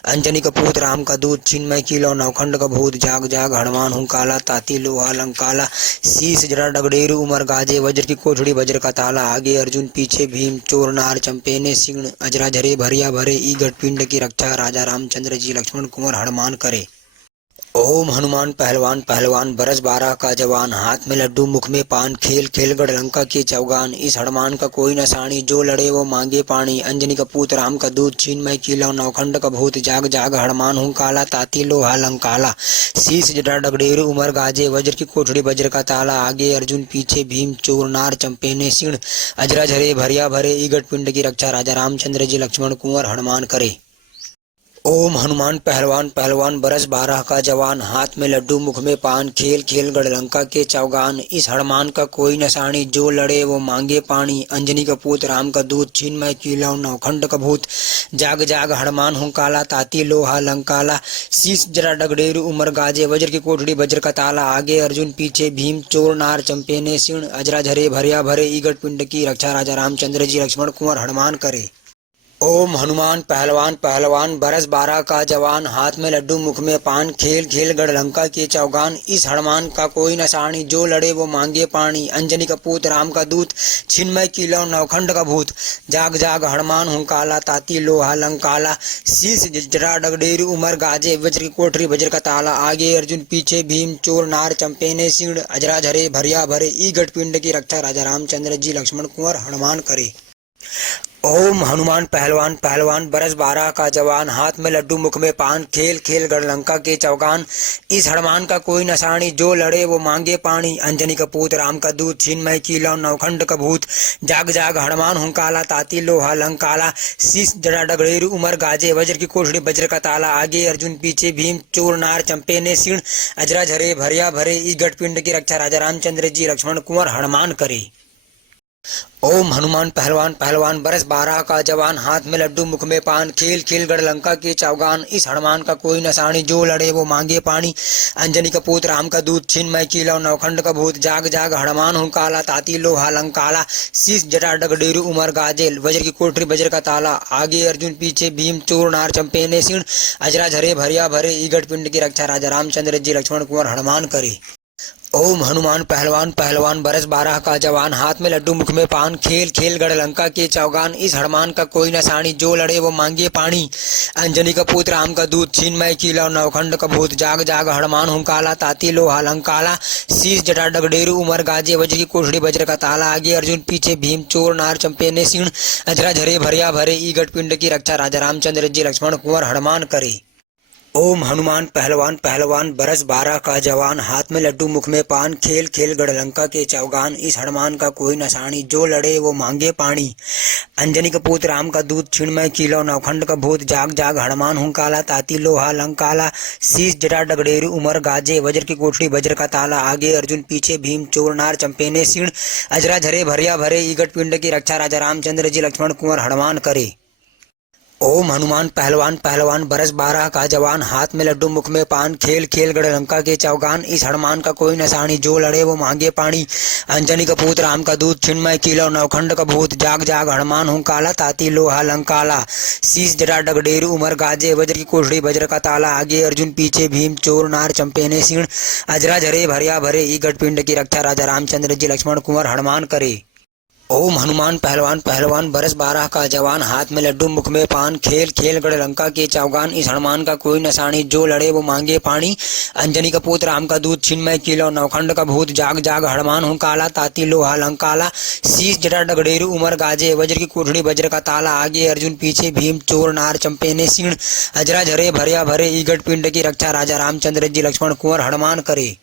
अंजनी का पूत राम का दूत, छिन्मय कीलो नौखंड का भूत। जाग जाग हनुमान हूँ काला, ताती लोहा लंकाला। शीश जटा डगडेरू उमर गाजे, वज्र की कोठड़ी वज्र का ताला। आगे अर्जुन पीछे भीम, चोर नार चंपे ने सीण। अजरा झरे भरिया भरे, ईगट पिंड की रक्षा राजा रामचंद्र जी लक्ष्मण कुंवर हनुमान करे। ओम हनुमान पहलवान पहलवान बरस 12 का जवान, हाथ में लड्डू मुख में पान, खेल खेल गढ़लंका के चौगान। इस हनुमान का कोई नसानी, जो लड़े वो मांगे पानी। अंजनी का पूत राम का दूत, छिन्मय कीलो नौखंड का भूत। जाग जाग हनुमान हूँ काला, ताती लोहा लंकाला। शीश जटा डगडेरू उमर गाजे, वज्र की कोठड़ी वज्र का ताला। आगे अर्जुन पीछे भीम, चोर नार चंपे ने सीण। अजरा झरे भरिया भरे, ईगट पिंड की रक्षा राजा रामचंद्र जी लक्ष्मण कुंवर हनुमान करे। ओम हनुमान पहलवान पहलवान बरस 12 का जवान, हाथ में लड्डू मुख में पान, खेल खेल गढ़लंका के चौगान। इस हनुमान का कोई नसानी, जो लड़े वो मांगे पानी। अंजनी का पूत राम का दूत, छिन्मय कीलो नौखंड का भूत। जाग जाग हनुमान हूँ काला, ताती लोहा लंकाला। शीश जटा डगडेरू उमर गाजे, वज्र की कोठड़ी वज्र का ताला। आगे अर्जुन पीछे भीम, चोर नार चंपे ने सीण। अजरा झरे भरिया भरे, ईगट पिंड की रक्षा राजा रामचंद्र जी लक्ष्मण कुंवर हनुमान करे। ओम हनुमान पहलवान पहलवान बरस 12 का जवान, हाथ में लड्डू मुख में पान, खेल खेल गढ़लंका के चौगान। इस हनुमान का कोई नसानी, जो लड़े वो मांगे पानी। अंजनी का पूत राम का दूत, छिन्मय कीलौ नवखंड का भूत। जाग जाग हनुमान हुंकाला, ताती लोहा लंकाला। शीश जटा डगडेरू उमर गाजे, वज्र की कोठरी वज्र का ताला। आगे अर्जुन पीछे भीम, चोर नार चंपेने सिंह। अजरा झरे भरिया भरे, ई गढ़पिंड की रक्षा राजा रामचंद्र जी लक्ष्मण कुंवर हनुमान करे। ओम हनुमान पहलवान पहलवान बरस 12 का जवान, हाथ में लड्डू मुख में पान, खेल खेल गढ़लंका के चौगान। इस हनुमान का कोई नसानी, जो लड़े वो मांगे पानी। अंजनी का पूत राम का दूत, छिन्मय कीलौ नवखंड का भूत। जाग जाग हनुमान हुंकाला, ताती लोहा लंकाला। शीश जड़ा डगड़ेरू उमर गाजे, वज्र की कोठड़ी वज्र का ताला। आगे अर्जुन पीछे भीम, चोर नार चंपे ने सिण। अजरा झरे भरिया भरे, ई गढ़पिंड की रक्षा राजा रामचंद्र जी लक्ष्मण कुंवर हनुमान करे। ओम हनुमान पहलवान पहलवान बरस 12 का जवान, हाथ में लड्डू मुख में पान, खेल खेल गढ़लंका के चौगान। इस हनुमान का कोई नसानी, जो लड़े वो मांगे पानी। अंजनी का पूत राम का दूत, छिन्मय कीलौ नवखंड का भूत। जाग जाग हनुमान हुंकाला, ताती लोहा लंकाला। शीश जटा डगडेरू उमर गाजेल, वज्र की कोठरी वज्र का ताला। आगे अर्जुन पीछे भीम, चोर नार चंपेने सिण। अजरा झरे भरिया भरे, ई गढ़पिंड की रक्षा राजा रामचंद्र जी लक्ष्मण कुंवर हनुमान करे। ओम हनुमान पहलवान पहलवान बरस 12 का जवान, हाथ में लड्डू मुख में पान, खेल खेल गढ़लंका के चौगान। इस हनुमान का कोई नसानी, जो लड़े वो मांगे पानी। अंजनी का पुत्र राम का दूत, छिन्मय कीलौ नवखंड का भूत। जाग जाग हनुमान हुंकाला, ताती लोहा लंकाला। शीश जटा डगडेरू उमर गाजे, वज्र की कोठड़ी वज्र का ताला। आगे अर्जुन पीछे भीम, चोर नार चंपेने सिण। अजरा झरे भरिया भरे, ई गढ़पिंड की रक्षा राजा रामचंद्र जी लक्ष्मण कुंवर हनुमान करे। ओम हनुमान पहलवान पहलवान बरस 12 का जवान, हाथ में लड्डू मुख में पान, खेल खेल गढ़लंका के चौगान। इस हनुमान का कोई नसानी, जो लड़े वो मांगे पानी। अंजनी का पुत्र राम का दूत, छिन्मय कीलौ नवखंड का भूत। जाग जाग हनुमान हुंकाला, ताती लोहा लंकाला। शीश जटा डगडेरू उमर गाजे, वज्र की कोठड़ी वज्र का ताला। आगे अर्जुन पीछे भीम, चोर नार चंपेने सिण। अजरा झरे भरिया भरे, ई गढ़पिंड की रक्षा राजा रामचंद्र जी लक्ष्मण कुंवर हनुमान करे। ओम हनुमान पहलवान पहलवान बरस 12 का जवान, हाथ में लड्डू मुख में पान, खेल खेल गढ़लंका के चौगान। इस हनुमान का कोई नसानी, जो लड़े वो मांगे पानी। अंजनी का पूत राम का दूत, छिन्मय कीलौ नवखंड का भूत। जाग जाग हनुमान हुंकाला, ताती लोहा लंकाला। शीश जटा डगडेरू उमर गाजे, वज्र की कोठड़ी वज्र का ताला। आगे अर्जुन पीछे भीम, चोर नार चंपेने सिण। अजरा झरे भरिया भरे, ई गढ़पिंड की रक्षा राजा रामचंद्र जी लक्ष्मण कुंवर हनुमान करे। ओम हनुमान पहलवान पहलवान बरस 12 का जवान, हाथ में लड्डू मुख में पान, खेल खेल गढ़लंका के चौगान। इस हनुमान का कोई नसानी, जो लड़े वो मांगे पानी। अंजनी का पुत्र राम का दूत, छिन्मय कीलौ नवखंड का भूत। जाग जाग हनुमान हुंकाला, ताती लोहा लंकाला। शीश जटा डगडेरू उमर गाजे, वज्र की कोठड़ी वज्र का ताला। आगे अर्जुन पीछे भीम, चोर नार चंपेने सिण। अजरा झरे भरिया भरे, ई गढ़पिंड की रक्षा राजा रामचंद्र जी लक्ष्मण कुंवर हनुमान करे।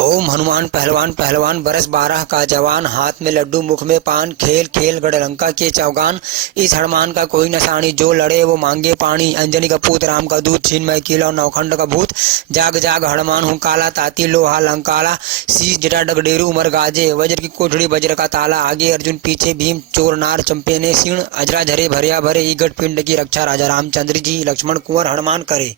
ओम हनुमान पहलवान पहलवान बरस 12 का जवान, हाथ में लड्डू मुख में पान, खेल खेल गढ़लंका के चौगान। इस हनुमान का कोई नसानी, जो लड़े वो मांगे पानी। अंजनी का पूत राम का दूत, छिन्मय कीलौ नवखंड का भूत। जाग जाग हनुमान हुंकाला, ताती लोहा लंकाला। शीश जटा डगडेरू उमर गाजे, वज्र की कोठड़ी वज्र का ताला। आगे अर्जुन पीछे भीम, चोर नार चंपेने सिण। अजरा झरे भरिया भरे, ई गढ़पिंड की रक्षा राजा रामचंद्र जी लक्ष्मण कुंवर हनुमान करे।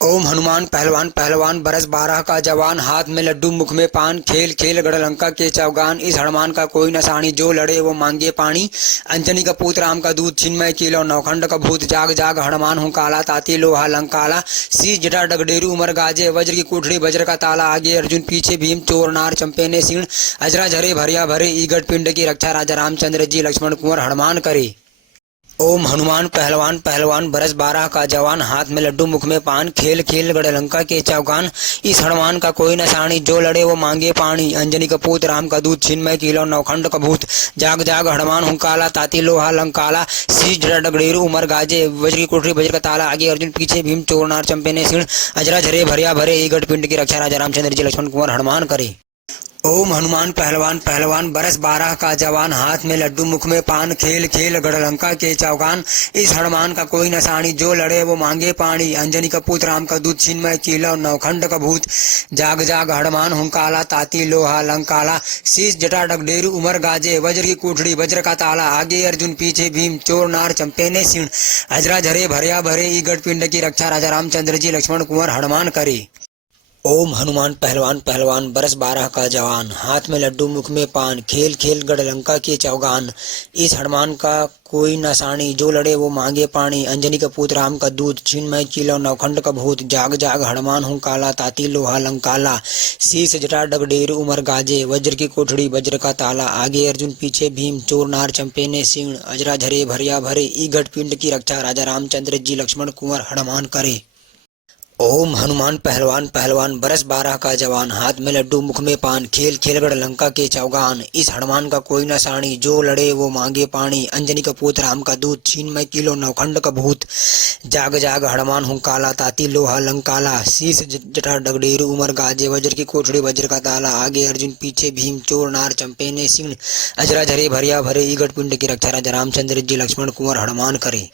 ओम हनुमान पहलवान पहलवान बरस 12 का जवान, हाथ में लड्डू मुख में पान, खेल खेल गढ़लंका के चौगान। इस हनुमान का कोई नसानी, जो लड़े वो मांगे पानी। अंजनी का पुत्र राम का दूत, छिन्मय कीलौ नवखंड का भूत। जाग जाग हनुमान हुंकाला, ताती लोहा लंकाला। शीश जटा डगडेरू उमर गाजे, वज्र की कोठड़ी वज्र का ताला। आगे अर्जुन पीछे भीम, चोर नार चंपेने सिण। अजरा झरे भरिया भरे, ई गढ़पिंड की रक्षा राजा रामचंद्र जी लक्ष्मण कुंवर हनुमान करे। ओम हनुमान पहलवान पहलवान बरस 12 का जवान, हाथ में लड्डू मुख में पान, खेल खेल गढ़लंका के चौगान। इस हनुमान का कोई नसानी, जो लड़े वो मांगे पानी। अंजनी का पूत राम का दूत, छिन्मय कीलौ नवखंड का भूत। जाग जाग हनुमान हुंकाला, ताती लोहा लंकाला। शीश जटा डगडेरू उमर गाजे, वज्र की कोठरी वज्र का ताला। आगे अर्जुन पीछे भीम, चोर नार चंपेने सिण। अजरा झरे भरिया भरे, ई गढ़पिंड की रक्षा राजा रामचंद्र जी लक्ष्मण कुंवर हनुमान करे। ओम हनुमान पहलवान पहलवान बरस 12 का जवान, हाथ में लड्डू मुख में पान, खेल खेल गढ़लंका के चौगान। इस हनुमान का कोई नसानी, जो लड़े वो मांगे पानी। अंजनी का पुत्र राम का दूत, छिन्मय कीलौ नवखंड का भूत। जाग जाग हनुमान हुंकाला, ताती लोहा लंकाला। शीश जटा डगडेरू उमर गाजे, वज्र की कोठड़ी वज्र का ताला। आगे अर्जुन पीछे भीम, चोर नार चंपेने सिण। अजरा झरे भरिया भरे, ई गढ़पिंड की रक्षा राजा रामचंद्र जी लक्ष्मण कुंवर हनुमान करे। ओम हनुमान पहलवान पहलवान बरस 12 का जवान, हाथ में लड्डू मुख में पान, खेल खेल गढ़लंका के चौगान। इस हनुमान का कोई न साणी, जो लड़े वो मांगे पानी। अंजनी का पुत्र राम का दूत, छिन्मय कीलो नवखंड का भूत। जाग जाग हनुमान हूँ काला, ताती लोहा लंकाला। शीस जटा डगडेरू उमर गाजे, वज्र की कोठड़ी वज्र का ताला। आगे अर्जुन पीछे भीम, चोर नार चंपे ने सिंह। अजरा झरे भरिया भरे, ई घट पिंड की रक्षा। राजा रामचंद्र जी लक्ष्मण कुंवर हनुमान करे। ओम हनुमान पहलवान पहलवान, बरस 12 का जवान। हाथ में लड्डू मुख में पान, खेल खेलगढ़ लंका के चौगान। इस हनुमान का कोई न साणी, जो लड़े वो मांगे पानी। अंजनी का पुत्र राम का दूत, छिन्मय कीलो नवखंड का भूत। जाग जाग हनुमान हूँ काला, ताती लोहा लंकाला। शीस जटा डगडेरू उमर गाजे, वज्र की कोठड़ी वज्र का ताला। आगे अर्जुन पीछे भीम, चोर नार चंपे ने सिंह। अजरा झरे भरिया भरे, ई घट पिंड की रक्षा। राजा रामचंद्र जी लक्ष्मण कुंवर हनुमान करे।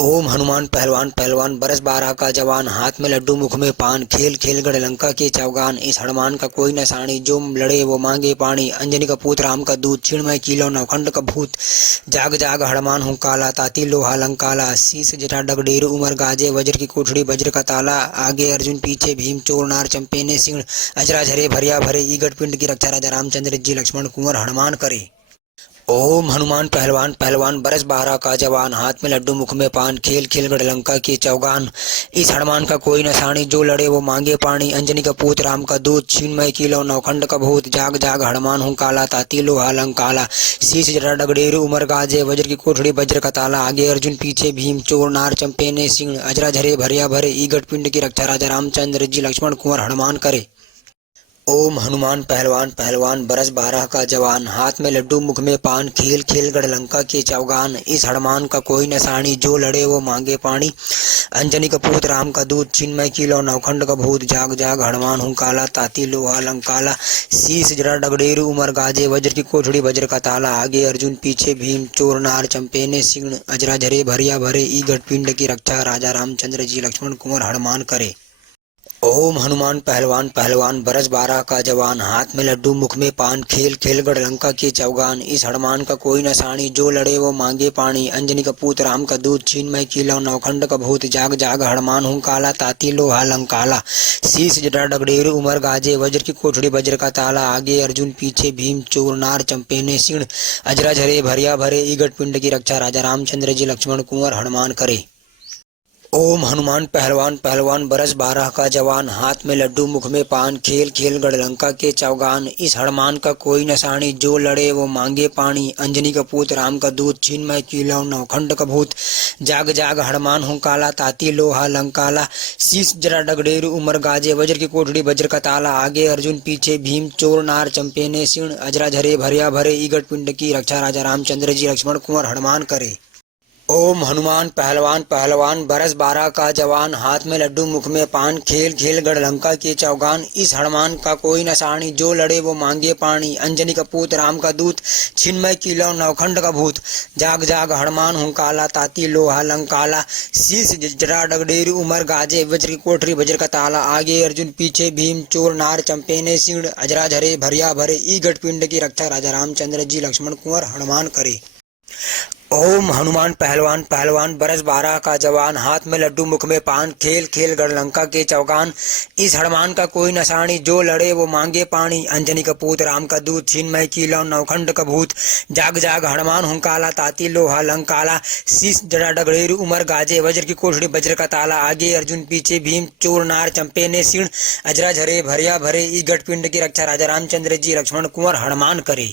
ओम हनुमान पहलवान पहलवान, बरस 12 का जवान। हाथ में लड्डू मुख में पान, खेल खेलगढ़ लंका के चौगान। इस हनुमान का कोई न साणी, जो लड़े वो मांगे पानी। अंजनी का पुत्र राम का दूत, छिन्मय कीलो नवखंड का भूत। जाग जाग हनुमान हूँ काला, ताती लोहा लंकाला। शीस जटा डगडेरू उमर गाजे, वज्र की कोठड़ी वज्र का ताला। आगे अर्जुन पीछे भीम, चोर नार चंपे ने सिंह। अजरा झरे भरिया भरे, ई घट पिंड की रक्षा। राजा रामचंद्र जी लक्ष्मण कुंवर हनुमान करे। ओम हनुमान पहलवान पहलवान, बरस 12 का जवान। हाथ में लड्डू मुख में पान, खेल खेलगढ़ लंका के चौगान। इस हनुमान का कोई न साणी, जो लड़े वो मांगे पानी। अंजनी का पुत्र राम का दूत, छिन्मय कीलो नवखंड का भूत। जाग जाग हनुमान हूँ काला, ताती लोहा लंकाला। शीस जटा डगडेरू उमर गाजे, वज्र की कोठड़ी वज्र का ताला। आगे अर्जुन पीछे भीम, चोर नार चंपे ने सिंह। अजरा झरे भरिया भरे, ई घट पिंड की रक्षा। राजा रामचंद्र जी लक्ष्मण कुंवर हनुमान करे। ओम हनुमान पहलवान पहलवान, बरस 12 का जवान। हाथ में लड्डू मुख में पान, खेल खेलगढ़ लंका के चौगान। इस हनुमान का कोई न साणी, जो लड़े वो मांगे पानी। अंजनी का पुत्र राम का दूत, छिन्मय कीलो नवखंड का भूत। जाग जाग हनुमान हूँ काला, ताती लोहा लंकाला। शीस जटा डगडेरू उमर गाजे, वज्र की कोठड़ी वज्र का ताला। आगे अर्जुन पीछे भीम, चोर नार चंपे ने सिंह। अजरा झरे भरिया भरे, ई घट पिंड की रक्षा। राजा रामचंद्र जी लक्ष्मण कुंवर हनुमान करे। ओम हनुमान पहलवान पहलवान, बरस 12 का जवान। हाथ में लड्डू मुख में पान, खेल खेलगढ़ लंका के चौगान। इस हनुमान का कोई न साणी, जो लड़े वो मांगे पानी। अंजनी का पुत्र राम का दूत, छिन्मय कीलो नवखंड का भूत। जाग जाग हनुमान हूँ काला, ताती लोहा लंकाला। शीस जटा डगडेरू उमर गाजे, वज्र की कोठड़ी वज्र का ताला। आगे अर्जुन पीछे भीम, चोर नार चंपे ने सिंह। अजरा झरे भरिया भरे, ई घट पिंड की रक्षा। राजा रामचंद्र जी लक्ष्मण कुंवर हनुमान करे। ओम हनुमान पहलवान पहलवान, बरस 12 का जवान। हाथ में लड्डू मुख में पान, खेल खेलगढ़ लंका के चौगान। इस हनुमान का कोई न साणी, जो लड़े वो मांगे पानी। अंजनी का पुत्र राम का दूत, छिन्मय कीलो नवखंड का भूत। जाग जाग हनुमान हूँ काला, ताती लोहा लंकाला। शीस जटा डगडेरू उमर गाजे, वज्र की कोठड़ी वज्र का ताला। आगे अर्जुन पीछे भीम, चोर नार चंपे ने सिंह। अजरा झरे भरिया भरे, ई घट पिंड की रक्षा। राजा रामचंद्र जी लक्ष्मण कुंवर हनुमान करे। ओम हनुमान पहलवान पहलवान, बरस 12 का जवान। हाथ में लड्डू मुख में पान, खेल खेलगढ़ लंका के चौगान। इस हनुमान का कोई न साणी, जो लड़े वो मांगे पानी। अंजनी का पुत्र राम का दूत, छिन्मय कीलो नवखंड का भूत। जाग जाग हनुमान हूँ काला, ताती लोहा लंकाला। शीस जटा डगडेरू उमर गाजे, वज्र की कोठरी वज्र का ताला। आगे अर्जुन पीछे भीम, चोर नार चंपे ने सिंह। अजरा झरे भरिया भरे, ई घट पिंड की रक्षा। राजा रामचंद्र जी लक्ष्मण कुंवर हनुमान करे। ओम हनुमान पहलवान पहलवान, बरस 12 का जवान। हाथ में लड्डू मुख में पान, खेल खेलगढ़ लंका के चौगान। इस हनुमान का कोई न साणी, जो लड़े वो मांगे पानी। अंजनी का पुत्र राम का दूत, छिन्मय कीलो नवखंड का भूत। जाग जाग हनुमान हूँ काला, ताती लोहा लंकाला। शीस जटा डगडेरू उमर गाजे, वज्र की कोठड़ी वज्र का ताला। आगे अर्जुन पीछे भीम, चोर नार चंपे ने सिंह। अजरा झरे भरिया भरे, ई घट पिंड की रक्षा। राजा रामचंद्र जी लक्ष्मण कुंवर हनुमान करे।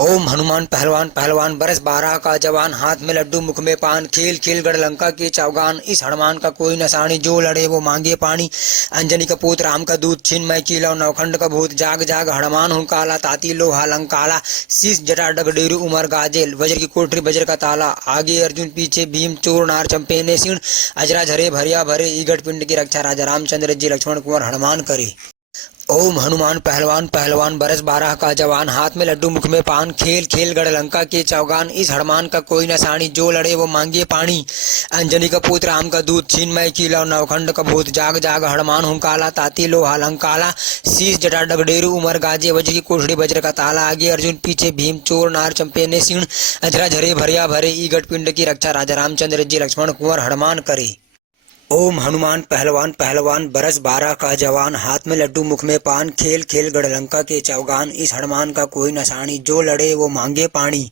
ओम हनुमान पहलवान पहलवान, बरस 12 का जवान। हाथ में लड्डू मुख में पान, खेल खेलगढ़ लंका के चौगान। इस हनुमान का कोई न साणी, जो लड़े वो मांगे पानी। अंजनी का पुत्र राम का दूत, छिन्मय कीलो नवखंड का भूत। जाग जाग हनुमान हूँ काला, ताती लोहा लंकाला। शीस जटा डगडेरू उमर गाजे, वज्र की कोठरी वज्र का ताला। आगे अर्जुन पीछे भीम, चोर नार चंपे ने सिंह। अजरा झरे भरिया भरे, ई घट पिंड की रक्षा। राजा रामचंद्र जी लक्ष्मण कुंवर हनुमान करे। ओम हनुमान पहलवान पहलवान, बरस 12 का जवान। हाथ में लड्डू मुख में पान, खेल खेलगढ़ लंका के चौगान। इस हनुमान का कोई न साणी, जो लड़े वो मांगे पानी। अंजनी का पुत्र राम का दूत, छिन्मय कीलो नवखंड का भूत। जाग जाग हनुमान हूँ काला, ताती लोहा लंकाला। शीस जटा डगडेरू उमर गाजे, वज्र की कोठड़ी वज्र का ताला। आगे अर्जुन पीछे भीम, चोर नार चंपे ने सिंह। अजरा झरे भरिया भरे, ई घट पिंड की रक्षा। राजा रामचंद्र जी लक्ष्मण कुंवर हनुमान करे। ओम हनुमान पहलवान पहलवान बरस 12 का जवान हाथ में लड्डू मुख में पान खेल खेल गढ़लंका के चौगान इस हनुमान का कोई नसानी जो लड़े वो मांगे पानी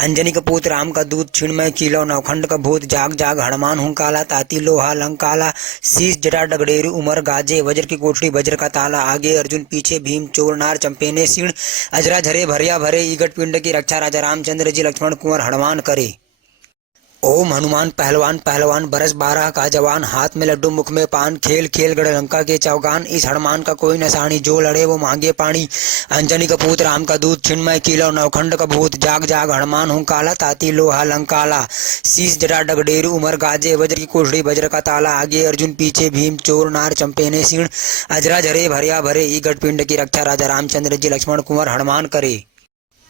अंजनी का पूत राम का दूध छिणमय किलो नवखंड का भूत जाग जाग हनुमान हुंकाला ताती लोहा लंकाला शीश जटा डगडेरू उमर गाजे वज्र की कोठड़ी वज्र का ताला आगे अर्जुन पीछे भीम चोर नार चंपेने सिण अजरा झरे भरिया भरे ईगट पिंड की रक्षा राजा रामचंद्र जी लक्ष्मण कुंवर हनुमान करे। ओम हनुमान पहलवान पहलवान बरस 12 का जवान हाथ में लड्डू मुख में पान खेल खेल गढ़लंका के चौगान इस हनुमान का कोई नसानी जो लड़े वो मांगे पानी अंजनी का पूत राम का दूध छिणमय किलो नवखंड का भूत जाग जाग हनुमान हुंकाला ताती लोहा लंकाला शीश जटा डगडेरू उमर गाजे वज्र की कोठड़ी वज्र का ताला आगे अर्जुन पीछे भीम चोर नार चंपेने सिण अजरा झरे भरिया भरे ईगट पिंड की रक्षा राजा रामचंद्र जी लक्ष्मण कुंवर हनुमान करे।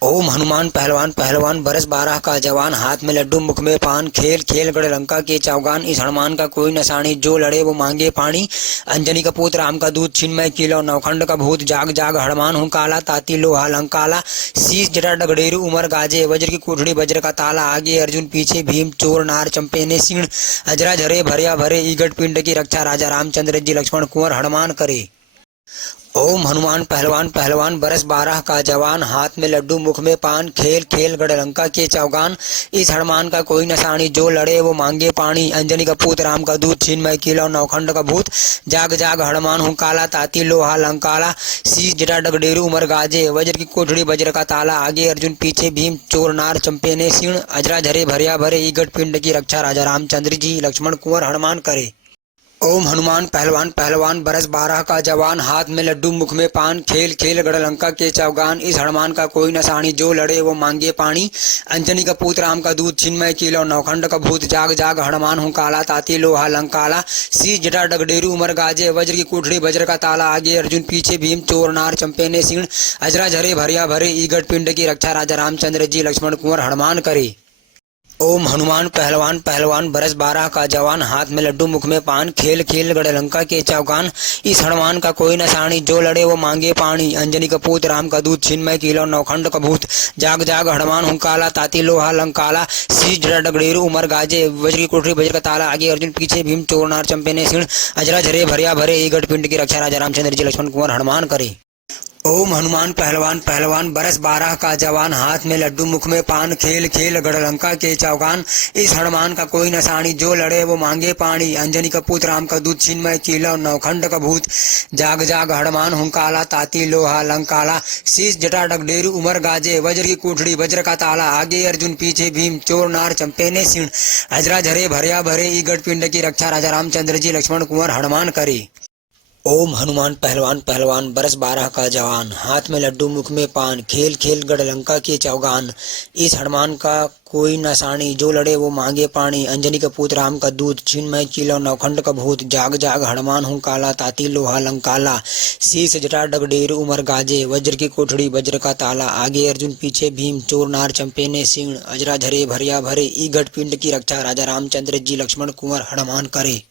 ओम हनुमान पहलवान पहलवान बरस 12 का जवान हाथ में लड्डू मुख में पान खेल खेल गढ़लंका के चौगान इस हनुमान का कोई नसानी जो लड़े वो मांगे पानी अंजनी का पूत राम का दूध छिणमय किलो नवखंड का भूत जाग जाग हनुमान हुंकाला ताती लोहा लंकाला शीश जटा डगडेरू उमर गाजे वज्र की कोठड़ी वज्र का ताला आगे अर्जुन पीछे भीम चोर नार चंपेने सिण अजरा झरे भरिया भरे ईगट पिंड की रक्षा राजा रामचंद्र जी लक्ष्मण कुंवर हनुमान करे। ओम हनुमान पहलवान पहलवान बरस 12 का जवान हाथ में लड्डू मुख में पान खेल खेल गढ़लंका के चौगान इस हनुमान का कोई नसानी जो लड़े वो मांगे पानी अंजनी का पूत राम का दूध छिणमय किलो नवखंड का भूत जाग जाग हनुमान हुंकाला ताती लोहा लंकाला शीश जटा डगडेरू उमर गाजे वज्र की कोठड़ी वज्र का ताला आगे अर्जुन पीछे भीम चोर नार चंपेने सिण अजरा झरे भरिया भरे ईगट पिंड की रक्षा राजा रामचंद्र जी लक्ष्मण कुंवर हनुमान करे। ओम हनुमान पहलवान पहलवान बरस 12 का जवान हाथ में लड्डू मुख में पान खेल खेल गढ़लंका के चौगान इस हनुमान का कोई नसानी जो लड़े वो मांगे पानी अंजनी का पूत राम का दूध छिणमय किलो नवखंड का भूत जाग जाग हनुमान हुंकाला ताती लोहा लंकाला शीश जटा डगडेरू उमर गाजे वज्र की कोठड़ी वज्र का ताला आगे अर्जुन पीछे भीम चोर नार चंपेने सिण अजरा झरे भरिया भरे ईगट पिंड की रक्षा राजा रामचंद्र जी लक्ष्मण कुंवर हनुमान करे। ओम हनुमान पहलवान पहलवान बरस 12 का जवान हाथ में लड्डू मुख में पान खेल खेल गढ़लंका के चौगान इस हनुमान का कोई नसानी जो लड़े वो मांगे पानी अंजनी का पूत राम का दूध छिणमय किलो नवखंड का भूत जाग जाग हनुमान हुंकाला ताती लोहा लंकाला शीश जटा डगडेरू उमर गाजे वज्र की कोठड़ी वज्र का ताला आगे अर्जुन पीछे भीम चोर नार चंपेने सिण अजरा झरे भरिया भरे ईगट पिंड की रक्षा राजा रामचंद्र जी लक्ष्मण कुंवर हनुमान करे। ओम हनुमान पहलवान पहलवान बरस 12 का जवान हाथ में लड्डू मुख में पान खेल खेल गढ़लंका के चौगान इस हनुमान का कोई नसानी जो लड़े वो मांगे पानी अंजनी का पूत राम का दूध छिणमय किलो नवखंड का भूत जाग जाग हनुमान हुंकाला ताती लोहा लंकाला शीश जटा डगडेरू उमर गाजे वज्र की कोठड़ी वज्र का ताला आगे अर्जुन पीछे भीम चोर नार चंपेने सिण अजरा झरे भरिया भरे ईगट पिंड की रक्षा राजा रामचंद्र जी लक्ष्मण कुंवर हनुमान करे। ओम हनुमान पहलवान पहलवान बरस 12 का जवान हाथ में लड्डू मुख में पान खेल खेल गढ़लंका के चौगान इस हनुमान का कोई नसानी जो लड़े वो मांगे पानी अंजनी का पूत राम का दूध छिणमय किलो नवखंड का भूत जाग जाग हनुमान हुंकाला ताती लोहा लंकाला शीश जटा डगडेरू उमर गाजे वज्र की कोठड़ी वज्र का ताला आगे अर्जुन पीछे भीम चोर नार चंपेने सिण अजरा झरे भरिया भरे ईगट पिंड की रक्षा राजा रामचंद्र जी लक्ष्मण कुंवर हनुमान करे।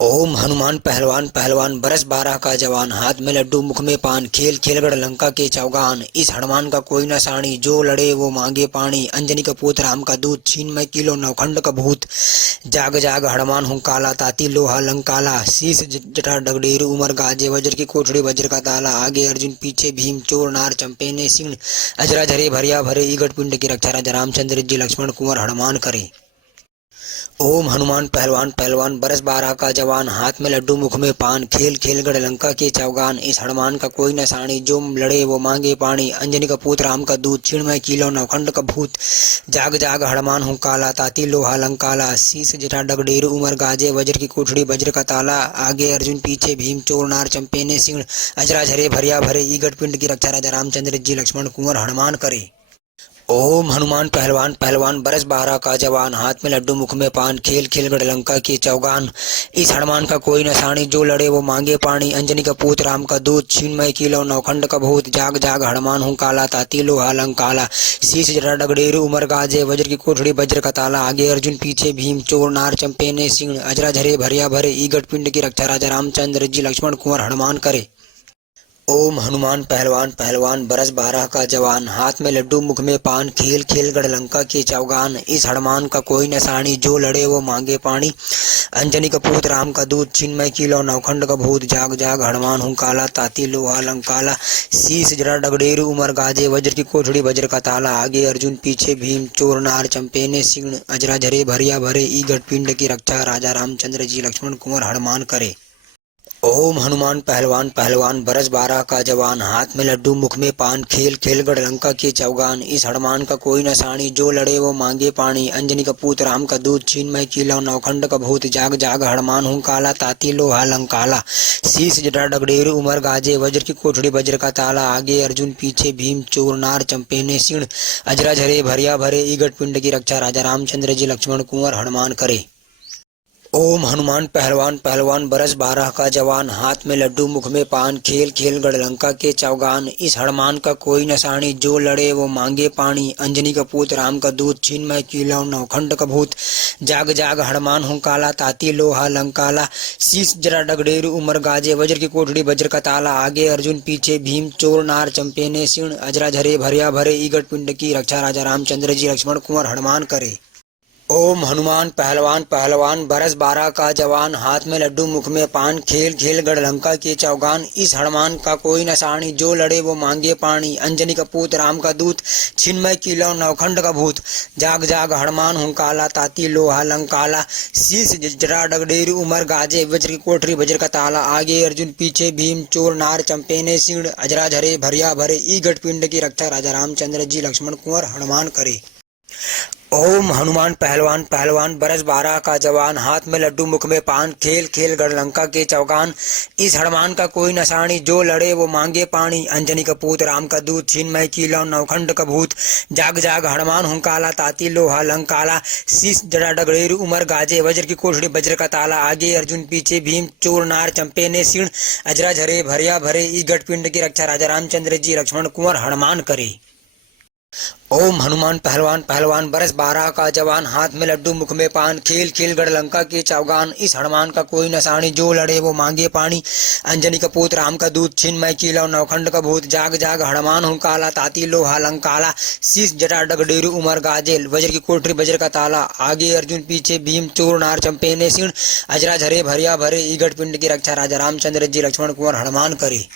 ओम हनुमान पहलवान पहलवान बरस 12 का जवान हाथ में लड्डू मुख में पान खेल खेल गढ़लंका के चौगान इस हनुमान का कोई नसानी जो लड़े वो मांगे पानी अंजनी का पूत राम का दूध छिणमय किलो नवखंड का भूत जाग जाग हनुमान हुंकाला ताती लोहा लंकाला शीश जटा डगडेरू उमर गाजे वज्र की कोठड़ी वज्र का ताला आगे अर्जुन पीछे भीम चोर नार चंपेने सिण अजरा झरे भरिया भरे ईगट पिंड की रक्षा राजा रामचंद्र जी लक्ष्मण कुंवर हनुमान करे। ओम हनुमान पहलवान पहलवान बरस 12 का जवान हाथ में लड्डू मुख में पान खेल खेल गढ़लंका के चौगान इस हनुमान का कोई नसानी जो लड़े वो मांगे पानी अंजनी का पूत राम का दूध छिणमय किलो नवखंड का भूत जाग जाग हनुमान हुंकाला ताती लोहा लंकाला शीश जटा डगडेरू उमर गाजे वज्र की कोठड़ी वज्र का ताला आगे अर्जुन पीछे भीम चोर नार चंपेने सिण अजरा झरे भरिया भरे ईगट पिंड की रक्षा राजा रामचंद्र जी लक्ष्मण कुंवर हनुमान करे। ओम हनुमान पहलवान पहलवान बरस 12 का जवान हाथ में लड्डू मुख में पान खेल खेल गढ़लंका के चौगान इस हनुमान का कोई नसानी जो लड़े वो मांगे पानी अंजनी का पूत राम का दूध छिणमय किलो नवखंड का भूत जाग जाग हनुमान हुंकाला ताती लोहा लंकाला शीश जटा डगडेरू उमर गाजे वज्र की कोठड़ी वज्र का ताला आगे अर्जुन पीछे भीम चोर नार चंपेने सिण अजरा झरे भरिया भरे ईगट पिंड की रक्षा राजा रामचंद्र जी लक्ष्मण कुंवर हनुमान करे। ओम हनुमान पहलवान पहलवान बरस 12 का जवान, हाथ में लड्डू मुख में पान, खेल खेल गढ़लंका के चौगान। इस हनुमान का कोई नसानी, जो लड़े वो मांगे पानी। अंजनी का पूत राम का दूत, छिन्मय कीलो नवखंड का भूत। जाग जाग हनुमान हूँ काला, ताती लोहा लंकाला। शीश जरा डगडेरू उमर गाजे, वज्र की कोठड़ी वज्र का ताला। आगे अर्जुन पीछे भीम, चोर नार चंपेने सिंह। अजरा झरे भरिया भरे, ई गढ़पिंड की रक्षा। राजा रामचंद्र जी लक्ष्मण कुंवर हनुमान करे। ओम हनुमान पहलवान पहलवान बरस 12 का जवान, हाथ में लड्डू मुख में पान, खेल खेल गढ़लंका के चौगान। इस हनुमान का कोई नसानी, जो लड़े वो मांगे पानी। अंजनी का पूत राम का दूत, छिन्मय कीलो नवखंड का भूत। जाग जाग हनुमान हूँ काला, ताती लोहा लंकाला। शीश जटा डगडेरू उमर गाजे, वज्र की कोठड़ी वज्र का ताला। आगे अर्जुन पीछे भीम, चोर नार चंपेने सिंह। अजरा झरे भरिया भरे, ई गढ़पिंड की रक्षा। राजा रामचंद्र जी लक्ष्मण कुंवर हनुमान करे। ओम हनुमान पहलवान पहलवान बरस 12 का जवान, हाथ में लड्डू मुख में पान, खेल खेल गढ़लंका के चौगान। इस हनुमान का कोई नसानी, जो लड़े वो मांगे पानी। अंजनी का पूत राम का दूत, छिन्मय कीलो नवखंड का भूत। जाग जाग हनुमान हूँ काला, ताती लोहा लंकाला। शीश जरा डगडेरू उमर गाजे, वज्र की कोठड़ी वज्र का ताला। आगे अर्जुन पीछे भीम, चोर नार चंपेने सिंह। अजरा झरे भरिया भरे, ई गढ़पिंड की रक्षा। राजा रामचंद्र जी लक्ष्मण कुंवर हनुमान करे। ओम हनुमान पहलवान पहलवान बरस 12 का जवान, हाथ में लड्डू मुख में पान, खेल खेल गढ़लंका के चौगान। इस हनुमान का कोई नसानी, जो लड़े वो मांगे पानी। अंजनी का पूत राम का दूत, छिन्मय कीलो नवखंड का भूत। जाग जाग हनुमान हूँ काला, ताती लोहा लंकाला। शीश जरा डगडेरू उमर गाजे, वज्र की कोठरी वज्र का ताला। आगे अर्जुन पीछे भीम, चोर नार चंपेने सिंह। अजरा झरे भरिया भरे, ई गढ़पिंड की रक्षा। राजा रामचंद्र जी लक्ष्मण कुंवर हनुमान करे। ओम हनुमान पहलवान पहलवान बरस 12 का जवान, हाथ में लड्डू मुख में पान, खेल खेल गढ़लंका के चौगान। इस हनुमान का कोई नसानी, जो लड़े वो मांगे पानी। अंजनी का पूत राम का दूत, छिन्मय कीलो नवखंड का भूत। जाग जाग हनुमान हूँ काला, ताती लोहा लंकाला। शीश जड़ा डगडेरू उमर गाजे, वज्र की कोठड़ी वज्र का ताला। आगे अर्जुन पीछे भीम, चोर नार चंपेने सिंह। अजरा झरे भरिया भरे, ई गढ़पिंड की रक्षा। राजा रामचंद्र जी लक्ष्मण कुंवर हनुमान करे। ओम हनुमान पहलवान पहलवान बरस 12 का जवान, हाथ में लड्डू मुख में पान, खेल खेल गढ़लंका के चौगान। इस हनुमान का कोई नसानी, जो लड़े वो मांगे पानी। अंजनी का पूत राम का दूत, छिन्मय कीलो नवखंड का भूत। जाग जाग हनुमान हूँ काला, ताती लोहा लंकाला। शीश जटा डगडेरू उमर गाजे, वज्र की कोठरी वज्र का ताला। आगे अर्जुन पीछे भीम, चोर नार चंपेने सिंह। अजरा झरे भरिया भरे, ई गढ़पिंड की रक्षा। राजा रामचंद्र जी लक्ष्मण कुंवर हनुमान करे।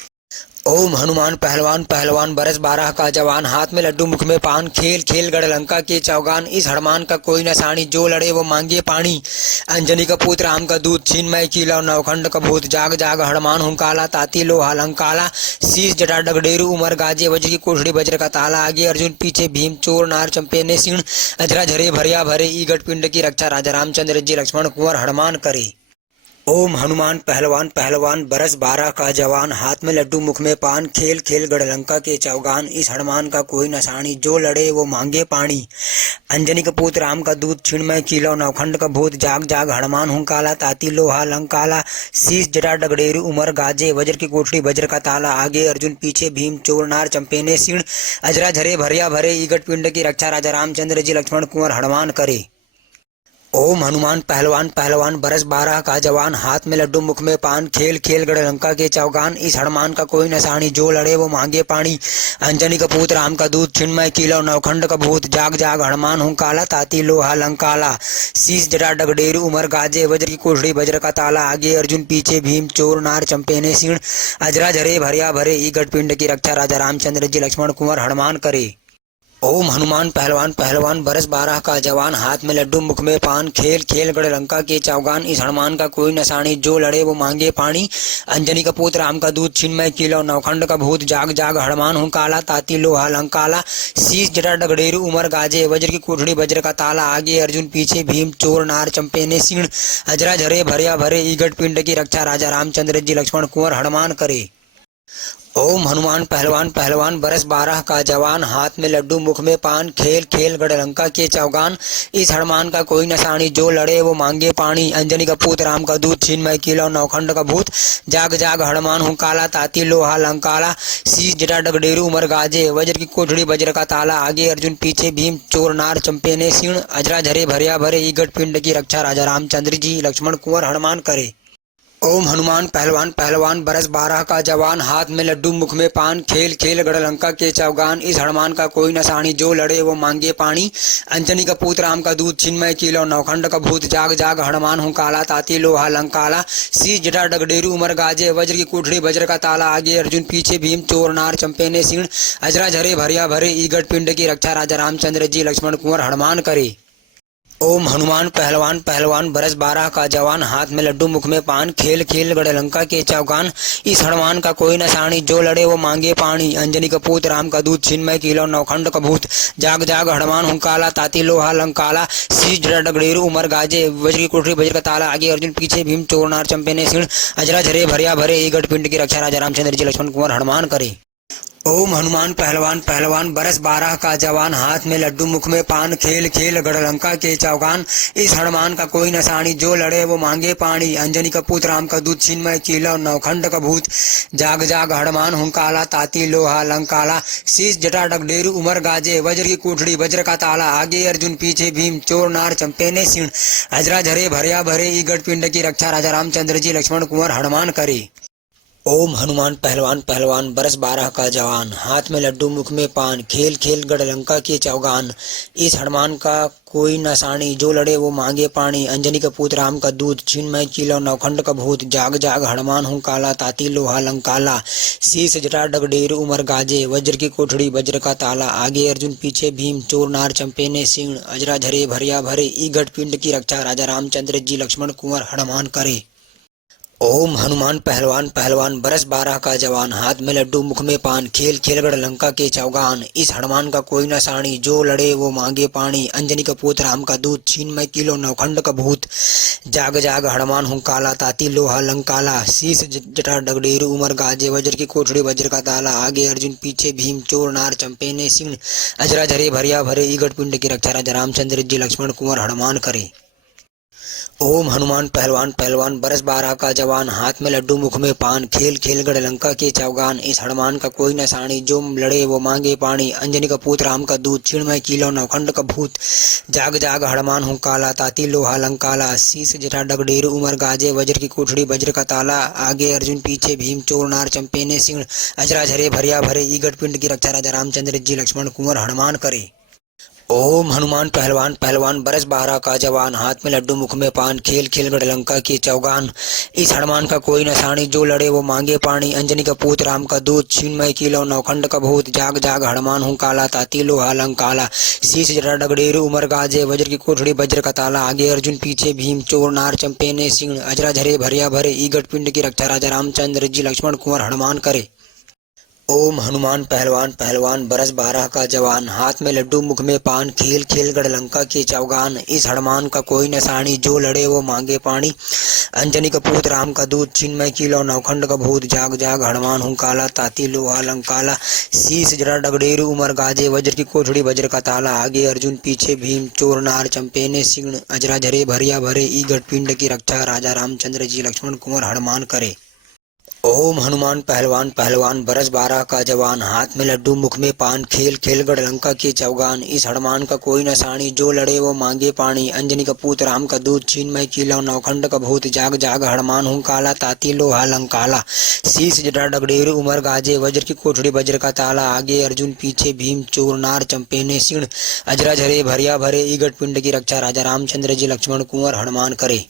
ओम हनुमान पहलवान पहलवान बरस 12 का जवान, हाथ में लड्डू मुख में पान, खेल खेल गढ़लंका के चौगान। इस हनुमान का कोई नसानी, जो लड़े वो मांगे पानी। अंजनी का पूत राम का दूत, छिन्मय कीलो नवखंड का भूत। जाग जाग हनुमान हूँ काला, ताती लोहा लंकाला। शीश जटा डगडेरू उमर गाजे, वज्र की कोठड़ी वज्र का ताला। आगे अर्जुन पीछे भीम, चोर नार चंपेने सिंह। अजरा झरे भरिया भरे, ई गढ़पिंड की रक्षा। राजा रामचंद्र जी लक्ष्मण कुंवर हनुमान करे। ओम हनुमान पहलवान पहलवान बरस 12 का जवान, हाथ में लड्डू मुख में पान, खेल खेल गढ़लंका के चौगान। इस हनुमान का कोई नसानी, जो लड़े वो मांगे पानी। अंजनी का पूत राम का दूत, छिन्मय कीलो नवखंड का भूत। जाग जाग हनुमान हूँ काला, ताती लोहा लंकाला। शीश जटा डगडेरू उमर गाजे, वज्र की कोठड़ी वज्र का ताला। आगे अर्जुन पीछे भीम, चोर नार चंपेने सिंह। अजरा झरे भरिया भरे, ई गढ़पिंड की रक्षा। राजा रामचंद्र जी लक्ष्मण कुंवर हनुमान करे। ओम हनुमान पहलवान पहलवान बरस 12 का जवान, हाथ में लड्डू मुख में पान, खेल खेल गढ़लंका के चौगान। इस हनुमान का कोई नसानी, जो लड़े वो मांगे पानी। अंजनी का पूत राम का दूत, छिन्मय कीलो नवखंड का भूत। जाग जाग हनुमान हूँ काला, ताती लोहा लंकाला। शीश जटा डगडेरू उमर गाजे, वज्र की कोठड़ी वज्र का ताला। आगे अर्जुन पीछे भीम, चोर नार चंपेने सिंह। अजरा झरे भरिया भरे, ई गढ़पिंड की रक्षा। राजा रामचंद्र जी लक्ष्मण कुंवर हनुमान करे। ओम हनुमान पहलवान पहलवान बरस 12 का जवान, हाथ में लड्डू मुख में पान, खेल खेल गढ़लंका के चौगान। इस हनुमान का कोई नसानी, जो लड़े वो मांगे पानी। अंजनी का पूत राम का दूत, छिन्मय कीलो नवखंड का भूत। जाग जाग हनुमान हूँ काला, ताती लोहा लंकाला। शीश जटा डगडेरू उमर गाजे, वज्र की कोठड़ी वज्र का ताला। आगे अर्जुन पीछे भीम, चोर नार चंपेने सिंह। अजरा झरे भरिया भरे, ई गढ़पिंड की रक्षा। राजा रामचंद्र जी लक्ष्मण कुंवर हनुमान करे। ओम हनुमान पहलवान पहलवान बरस 12 का जवान, हाथ में लड्डू मुख में पान, खेल खेल गढ़लंका के चौगान। इस हनुमान का कोई नसानी, जो लड़े वो मांगे पानी। अंजनी का पूत राम का दूत, छिन्मय कीलो नवखंड का भूत। जाग जाग हनुमान हूँ काला, ताती लोहा लंकाला। शीश जटा डगडेरू उमर गाजे, वज्र की कोठड़ी वज्र का ताला। आगे अर्जुन पीछे भीम, चोर नार चंपेने सिंह। अजरा झरे भरिया भरे, ई गढ़पिंड की रक्षा। राजा रामचंद्र जी लक्ष्मण कुंवर हनुमान करे। ओम हनुमान पहलवान पहलवान बरस 12 का जवान हाथ में लड्डू मुख में पान खेल खेल गढ़लंका के चौगान इस हनुमान का कोई नसानी जो लड़े वो मांगे पानी अंजनी का पूत राम का दूध छिन्मय किलो नौखंड का भूत जाग जाग हनुमान हूँ काला ताती लोहा लंकाला सी जटा डगडेरू उमर गाजे वज्र की कोठड़ी वज्र का ताला आगे अर्जुन पीछे भीम चोर नार चंपे ने सिंह अजरा झरे भरिया भरे ईगट पिंड की रक्षा राजा रामचंद्र जी लक्ष्मण कुंवर हनुमान करे। ओम हनुमान पहलवान पहलवान बरस 12 का जवान हाथ में लड्डू मुख में पान खेल खेल गढ़लंका के चौगान इस हनुमान का कोई नसानी जो लड़े वो मांगे पानी अंजनी का पूत राम का दूध छिन्मय किलो नौखंड का भूत जाग जाग हनुमान हूँ काला ताती लोहा लंकाला सी डगडेरू उमर गाजे वज्र की कोठरी वज्र का ताला आगे अर्जुन पीछे भीम चोर नार चंपे ने सिंह अजरा झरे भरिया भरे ईगट पिंड की रक्षा राजा रामचंद्र जी लक्ष्मण कुंवर हनुमान करे। ओम हनुमान पहलवान पहलवान बरस 12 का जवान हाथ में लड्डू मुख में पान खेल खेल गढ़लंका के चौगान इस हनुमान का कोई नसानी जो लड़े वो मांगे पानी अंजनी का पुत्र राम का दूध छिन्मय किलो नौखंड का भूत जाग जाग हनुमान हूँ काला ताती लोहा लंकाला शीश जटा डगडेरू उमर गाजे वज्र की कोठड़ी वज्र का ताला आगे अर्जुन पीछे भीम चोर नार चंपे ने सिंह अजरा झरे भरिया भरे ईगट पिंड की रक्षा राजा रामचंद्र जी लक्ष्मण कुंवर हनुमान करे। ओम हनुमान पहलवान पहलवान बरस 12 का जवान हाथ में लड्डू मुख में पान खेल खेल गढ़लंका के चौगान इस हनुमान का कोई नसानी जो लड़े वो मांगे पानी अंजनी का पुत्र राम का दूध छिन्मय किलो नौखंड का भूत जाग जाग हनुमान हूँ काला ताती लोहा लंकाला शीश जटा डगडेरू उमर गाजे वज्र की कोठड़ी वज्र का ताला आगे अर्जुन पीछे भीम चोर नार चंपे ने सिंह अजरा झरे भरिया भरे ईगट पिंड की रक्षा राजा रामचंद्र जी लक्ष्मण कुंवर हनुमान करे। ओम हनुमान पहलवान पहलवान बरस 12 का जवान हाथ में लड्डू मुख में पान खेल खेल गढ़लंका के चौगान इस हनुमान का कोई नसानी जो लड़े वो मांगे पानी अंजनी का पुत्र राम का दूध छिन्मय किलो नौखंड का भूत जाग जाग हनुमान हूँ काला ताती लोहा लंकाला शीश जटा डगडेरू उमर गाजे वज्र की कोठड़ी वज्र का ताला आगे अर्जुन पीछे भीम चोर नार चंपे ने सिंह अजरा झरे भरिया भरे ईगट पिंड की रक्षा राजा रामचंद्र जी लक्ष्मण कुंवर हनुमान करे। ओम हनुमान पहलवान पहलवान बरस 12 का जवान हाथ में लड्डू मुख में पान खेल खेल गढ़लंका के चौगान इस हनुमान का कोई नसानी जो लड़े वो मांगे पानी अंजनी का पुत्र राम का दूध छिन्मय किलो नौखंड का भूत जाग जाग हनुमान हूँ काला ताती लोहा लंकाला शीश जटा डगडेरू उमर गाजे वज्र की कोठड़ी वज्र का ताला आगे अर्जुन पीछे भीम चोर नार चंपे ने सिंह अजरा झरे भरिया भरे ईगट पिंड की रक्षा राजा रामचंद्र जी लक्ष्मण कुंवर हनुमान करे। ओम हनुमान पहलवान पहलवान बरस 12 का जवान हाथ में लड्डू मुख में पान खेल खेल गढ़लंका के चौगान इस हनुमान का कोई नसानी जो लड़े वो मांगे पानी अंजनी का पुत्र राम का दूध छिन्मय किलो नौखंड का भूत जाग जाग हनुमान हूँ काला ताती लोहा लंकाला शीश जटा डगडेरू उमर गाजे वज्र की कोठड़ी वज्र का ताला आगे अर्जुन पीछे भीम चोर नार चंपे ने सिंह अजरा झरे भरिया भरे ईगट पिंड की रक्षा राजा रामचंद्र जी लक्ष्मण कुंवर हनुमान करे। ओम हनुमान पहलवान पहलवान बरस 12 का जवान हाथ में लड्डू मुख में पान खेल खेल गढ़लंका के चौगान इस हनुमान का कोई नसानी जो लड़े वो मांगे पानी अंजनी का पुत्र राम का दूध छिन्मय किलो नौखंड का भूत जाग जाग हनुमान हूँ काला ताती लोहा लंकाला शीश जटा डगडेरू उमर गाजे वज्र की कोठड़ी वज्र का ताला आगे अर्जुन पीछे भीम चोर नार चंपे ने सिंह अजरा झरे भरिया भरे ईगट पिंड की रक्षा राजा रामचंद्र जी लक्ष्मण कुंवर हनुमान करे। ओम हनुमान पहलवान पहलवान बरस 12 का जवान हाथ में लड्डू मुख में पान खेल खेल गढ़लंका के चौगान इस हनुमान का कोई नसानी जो लड़े वो मांगे पानी अंजनी का पुत्र राम का दूध छिन्मय किलो नौखंड का भूत जाग जाग हनुमान हूँ काला ताती लोहा लंकाला शीश जटा डगडेरू उमर गाजे वज्र की कोठड़ी वज्र का ताला आगे अर्जुन पीछे भीम चोर नार चंपे ने सिंह अजरा झरे भरिया भरे ईगट पिंड की रक्षा राजा रामचंद्र जी लक्ष्मण कुंवर हनुमान करे।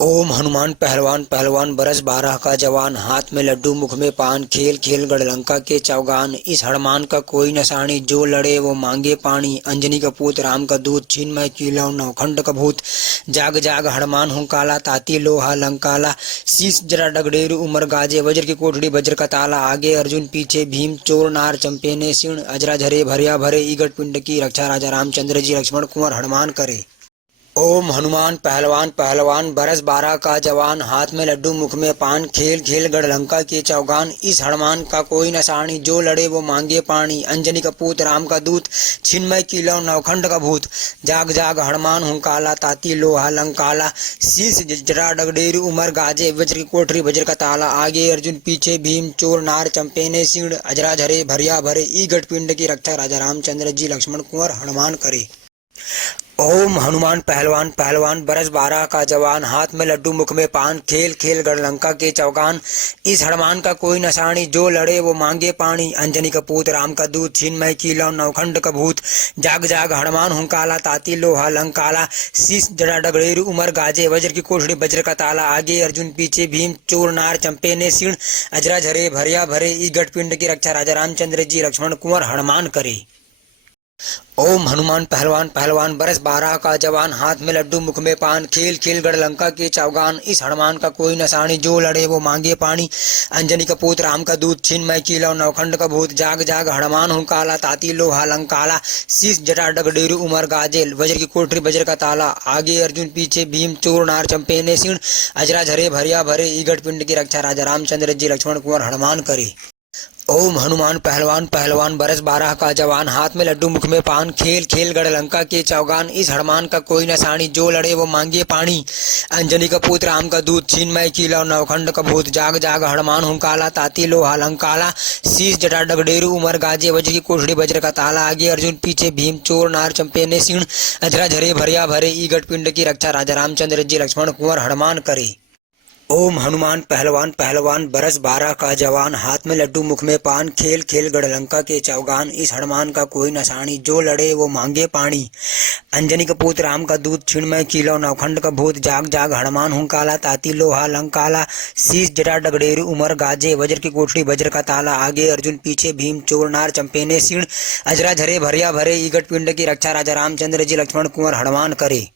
ओम हनुमान पहलवान पहलवान बरस 12 का जवान हाथ में लड्डू मुख में पान खेल खेल गढ़लंका के चौगान इस हनुमान का कोई नसानी जो लड़े वो मांगे पानी अंजनी का पुत्र राम का दूध छिन्मय किलो नौखंड का भूत जाग जाग हनुमान हूँ काला ताती लोहा लंकाला शीश जटा डगडेरू उमर गाजे वज्र की कोठड़ी वज्र का ताला आगे अर्जुन पीछे भीम चोर नार चंपे ने सिंह अजरा झरे भरिया भरे ईगट पिंड की रक्षा राजा रामचंद्र जी लक्ष्मण कुंवर हनुमान करे। ओम हनुमान पहलवान पहलवान बरस 12 का जवान हाथ में लड्डू मुख में पान खेल खेल गढ़लंका के चौगान इस हनुमान का कोई नसानी जो लड़े वो मांगे पानी अंजनी का पुत्र राम का दूध छिन्मय किलो नौखंड का भूत जाग जाग हनुमान हूँ काला ताती लोहा लंकाला शीश जटा डगडेरू उमर गाजे वज्र की कोठरी वज्र का ताला आगे अर्जुन पीछे भीम चोर नार चंपे ने सिंह अजरा झरे भरिया भरे ईगट पिंड की रक्षा राजा रामचंद्र जी लक्ष्मण कुंवर हनुमान करे। ओम हनुमान पहलवान पहलवान बरस 12 का जवान हाथ में लड्डू मुख में पान खेल खेल गढ़लंका के चौगान। इस हनुमान का कोई नशानी जो लड़े वो मांगे पानी। अंजनी का पूत राम का दूत छिन्मय कीलौ नवखंड का भूत। जाग जाग हनुमान हुंकाला ताती लोहा लंकाला। शीश जड़ा डगड़ेरू उमर गाजे वज्र की कोठड़ी वज्र का ताला। आगे अर्जुन पीछे भीम चोर नार चंपे ने सिण। अजरा झरे भरिया भरे ई गठपिंड की रक्षा राजा रामचंद्र जी लक्ष्मण कुंवर हनुमान करे। ओम हनुमान पहलवान पहलवान बरस 12 का जवान हाथ में लड्डू मुख में पान खेल खेल गढ़लंका के चौगान। इस हनुमान का कोई नशानी जो लड़े वो मांगे पानी। अंजनी का पूत राम का दूत छिन्मय कीलौ नवखंड का भूत। जाग जाग हनुमान हुंकाला ताती लोहा लंकाला। शीश जटा डगडेरू उमर गाजेल वज्र की कोठरी वज्र का ताला। आगे अर्जुन पीछे भीम चोर नार चंपे ने सिण। अजरा झरे भरिया भरे ई गठपिंड की रक्षा राजा रामचंद्र जी लक्ष्मण कुंवर हनुमान करे। ओम हनुमान पहलवान पहलवान बरस 12 का जवान हाथ में लड्डू मुख में पान खेल खेल गढ़लंका के चौगान। इस हनुमान का कोई नशानी जो लड़े वो मांगे पानी। अंजनी का पुत्र राम का दूत छिन्मय कीलौ नवखंड का भूत। जाग जाग हनुमान हुंकाला ताती लोहा लंकाला। शीश जटा डगडेरू उमर गाजे वज्र की कोठड़ी वज्र का ताला। आगे अर्जुन पीछे भीम चोर नार चंपे ने सिण। अजरा झरे भरिया भरे ई गठपिंड की रक्षा राजा रामचंद्र जी लक्ष्मण कुंवर हनुमान करे। ओम हनुमान पहलवान पहलवान बरस 12 का जवान हाथ में लड्डू मुख में पान खेल खेल गढ़लंका के चौगान। इस हनुमान का कोई नशानी जो लड़े वो मांगे पानी। अंजनी का पुत्र राम का दूत छिन्मय कीलौ नवखंड का भूत। जाग जाग हनुमान हुंकाला ताती लोहा लंकाला। शीश जटा डगडेरू उमर गाजे वज्र की कोठड़ी वज्र का ताला। आगे अर्जुन पीछे भीम चोर नार चंपे ने सिण। अजरा झरे भरिया भरे ई गठपिंड की रक्षा राजा रामचंद्र जी लक्ष्मण कुंवर हनुमान करे।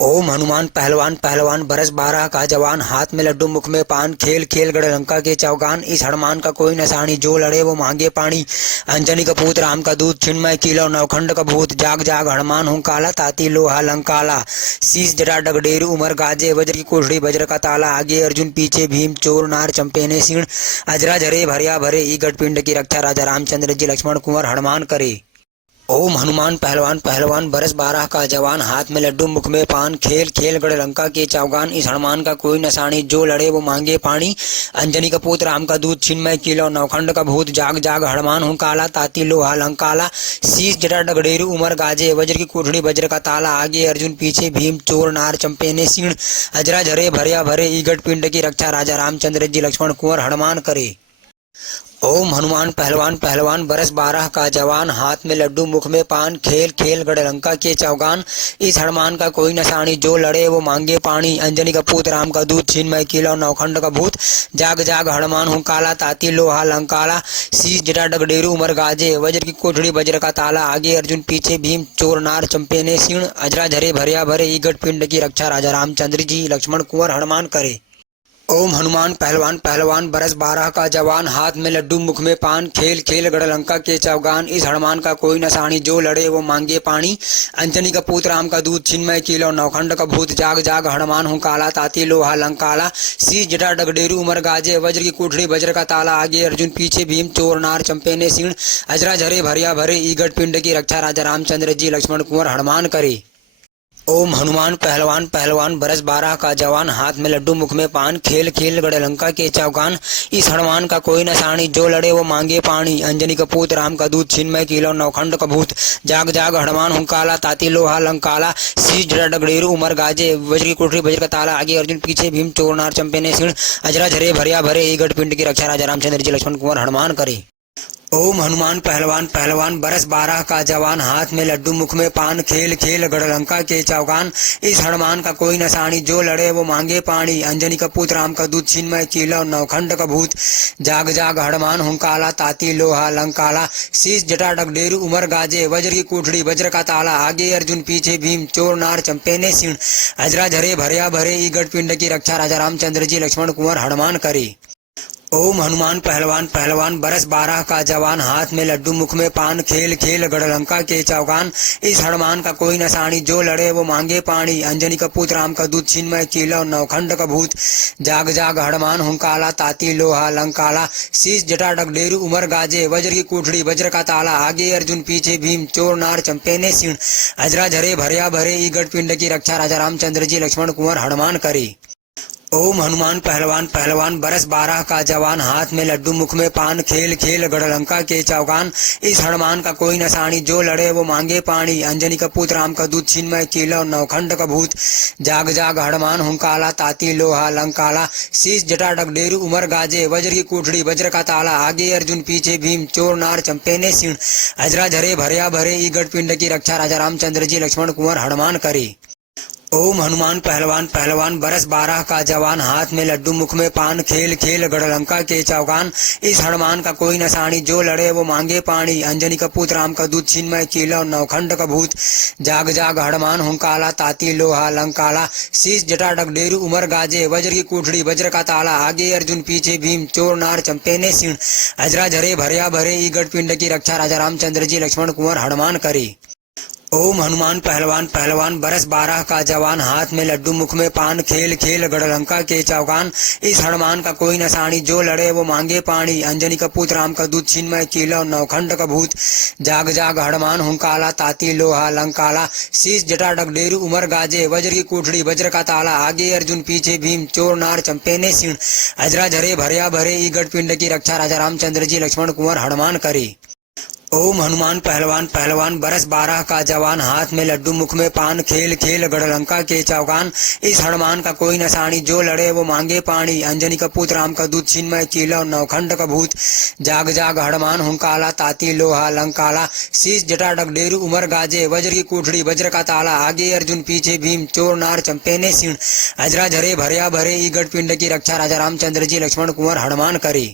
ओम हनुमान पहलवान पहलवान बरस 12 का जवान हाथ में लड्डू मुख में पान खेल खेल गढ़लंका के चौगान। इस हनुमान का कोई नशानी जो लड़े वो मांगे पानी। अंजनी का पूत राम का दूत छिन्मय कीलौ नवखंड का भूत। जाग जाग हनुमान हुंकाला ताती लोहा लंकाला। शीश जटा डगडेरू उमर गाजे वज्र की कोठड़ी वज्र का ताला। आगे अर्जुन पीछे भीम चोर नार चंपे ने सिण। अजरा झरे भरिया भरे ई गठपिंड की रक्षा राजा रामचंद्र जी लक्ष्मण कुंवर हनुमान करे। ओम हनुमान पहलवान पहलवान बरस 12 का जवान हाथ में लड्डू मुख में पान खेल खेल गढ़लंका के चौगान। इस हनुमान का कोई नशानी जो लड़े वो मांगे पानी। अंजनी का पुत्र राम का दूत छिन्मय कीलौ नवखंड का भूत। जाग जाग हनुमान हुंकाला ताती लोहा लंकाला। शीश जटा डगडेरू उमर गाजे वज्र की कोठड़ी वज्र का ताला। आगे अर्जुन पीछे भीम चोर नार चंपे ने सिण। अजरा झरे भरिया भरे ई गठपिंड की रक्षा राजा रामचंद्र जी लक्ष्मण कुंवर हनुमान करे। ओम हनुमान पहलवान पहलवान बरस 12 का जवान हाथ में लड्डू मुख में पान खेल खेल गढ़लंका के चौगान। इस हनुमान का कोई नशानी जो लड़े वो मांगे पानी। अंजनी का पुत्र राम का दूत छिन्मय कीलौ नवखंड का भूत। जाग जाग हनुमान हुंकाला ताती लोहा लंकाला। शीश जटा डगडेरू उमर गाजे वज्र की कोठड़ी वज्र का ताला। आगे अर्जुन पीछे भीम चोर नार चंपे ने सिण। अजरा झरे भरिया भरे ई गठपिंड की रक्षा राजा रामचंद्र जी लक्ष्मण कुंवर हनुमान करे। ओम हनुमान पहलवान पहलवान बरस 12 का जवान हाथ में लड्डू मुख में पान खेल खेल गढ़लंका के चौगान। इस हनुमान का कोई नशानी जो लड़े वो मांगे पानी। अंजनी का पुत्र राम का दूत छिन्मय कीलौ नवखंड का भूत। जाग जाग हनुमान हुंकाला ताती लोहा लंकाला। शीश जटा डगडेरू उमर गाजे वज्र की कोठड़ी वज्र का ताला। आगे अर्जुन पीछे भीम चोर नार चंपे ने सिण। अजरा झरे भरिया भरे ई गठपिंड की रक्षा राजा रामचंद्र जी लक्ष्मण कुंवर हनुमान करे। ओम हनुमान पहलवान पहलवान बरस 12 का जवान हाथ में लड्डू मुख में पान खेल खेल गढ़लंका के चौगान। इस हनुमान का कोई नशानी जो लड़े वो मांगे पानी। अंजनी का पुत्र राम का दूत छिन्मय कीलौ नवखंड का भूत। जाग जाग हनुमान हुंकाला ताती लोहा लंकाला। शीश जटा डगडेरू उमर गाजे वज्र की कोठरी वज्र का ताला। आगे अर्जुन पीछे भीम चोर नार चंपे ने सिण। अजरा झरे भरिया भरे ई गठपिंड की रक्षा राजा रामचंद्र जी लक्ष्मण कुंवर हनुमान करे। ओम हनुमान पहलवान पहलवान बरस 12 का जवान हाथ में लड्डू मुख में पान खेल खेल गढ़लंका के चौगान। इस हनुमान का कोई नशानी जो लड़े वो मांगे पानी। अंजनी का पुत्र राम का दूत छिन्मय कीलौ नवखंड का भूत। जाग जाग हनुमान हुंकाला ताती लोहा लंकाला। शीश जटा डगडेरू उमर गाजे वज्र की कोठड़ी वज्र का ताला। आगे अर्जुन पीछे भीम चोर नार चंपे ने सिण। अजरा झरे भरिया भरे ई गठपिंड की रक्षा राजा रामचंद्र जी लक्ष्मण कुंवर हनुमान करे। ओम हनुमान पहलवान पहलवान बरस 12 का जवान हाथ में लड्डू मुख में पान खेल खेल गढ़लंका के चौगान। इस हनुमान का कोई नशानी जो लड़े वो मांगे पानी। अंजनी का पुत्र राम का दूत छिन्मय कीलौ नवखंड का भूत। जाग जाग हनुमान हुंकाला ताती लोहा लंकाला। शीश जटा डगडेरू उमर गाजे वज्र की कोठड़ी वज्र का ताला। आगे अर्जुन पीछे भीम चोर नार चंपे ने सिण। अजरा झरे भरिया भरे ई गठपिंड की रक्षा राजा रामचंद्र जी लक्ष्मण कुंवर हनुमान करे। ओम हनुमान पहलवान पहलवान बरस 12 का जवान हाथ में लड्डू मुख में पान खेल खेल गढ़लंका के चौगान इस हनुमान का कोई नसानी जो लड़े वो मांगे पानी अंजनी का पुत्र राम का दूध छिन्मय कीलो नवखंड का भूत जाग जाग हनुमान हुंकाला ताती लोहा लंकाला शीश जटा डगडेरू उमर गाजे वज्र की कोठड़ी वज्र का ताला आगे अर्जुन पीछे भीम चोर नार चंपे ने सिण अजरा झरे भरिया भरे ई गढ़ पिंड की रक्षा राजा रामचंद्र जी लक्ष्मण कुंवर हनुमान करी। ओम हनुमान पहलवान पहलवान बरस 12 का जवान हाथ में लड्डू मुख में पान खेल खेल गढ़लंका के चौगान इस हनुमान का कोई नसानी जो लड़े वो मांगे पानी अंजनी का पुत्र राम का दूध छिन्मय कीलो नवखंड का भूत जाग जाग हनुमान हुंकाला ताती लोहा लंकाला शीश जटा डगडेरू उमर गाजे वज्र की कोठड़ी वज्र का ताला आगे अर्जुन पीछे भीम चोर नार चंपे ने सिण अजरा झरे भरिया भरे ई गढ़ पिंड की रक्षा राजा रामचंद्र जी लक्ष्मण कुंवर हनुमान करी। ओम हनुमान पहलवान पहलवान बरस 12 का जवान हाथ में लड्डू मुख में पान खेल खेल गढ़लंका के चौगान इस हनुमान का कोई नसानी जो लड़े वो मांगे पानी अंजनी का पुत्र राम का दूध छिन्मय कीलो नवखंड का भूत जाग जाग हनुमान हुंकाला ताती लोहा लंकाला शीश जटा डगडेरू उमर गाजे वज्र की कोठड़ी वज्र का ताला आगे अर्जुन पीछे भीम चोर नार चंपे ने सिण अजरा झरे भरिया भरे ई गढ़ पिंड की रक्षा राजा रामचंद्र जी लक्ष्मण कुंवर हनुमान करी। ओम हनुमान पहलवान पहलवान बरस 12 का जवान हाथ में लड्डू मुख में पान खेल खेल गढ़लंका के चौगान इस हनुमान का कोई नसानी जो लड़े वो मांगे पानी अंजनी का पुत्र राम का दूध छिन्मय कीलो नवखंड का भूत जाग जाग हनुमान हुंकाला ताती लोहा लंकाला शीश जटा डगडेरू उमर गाजे वज्र की कोठड़ी वज्र का ताला आगे अर्जुन पीछे भीम चोर नार चंपे ने सिण अजरा झरे भरिया भरे ई गढ़ पिंड की रक्षा राजा रामचंद्र जी लक्ष्मण कुंवर हनुमान करी।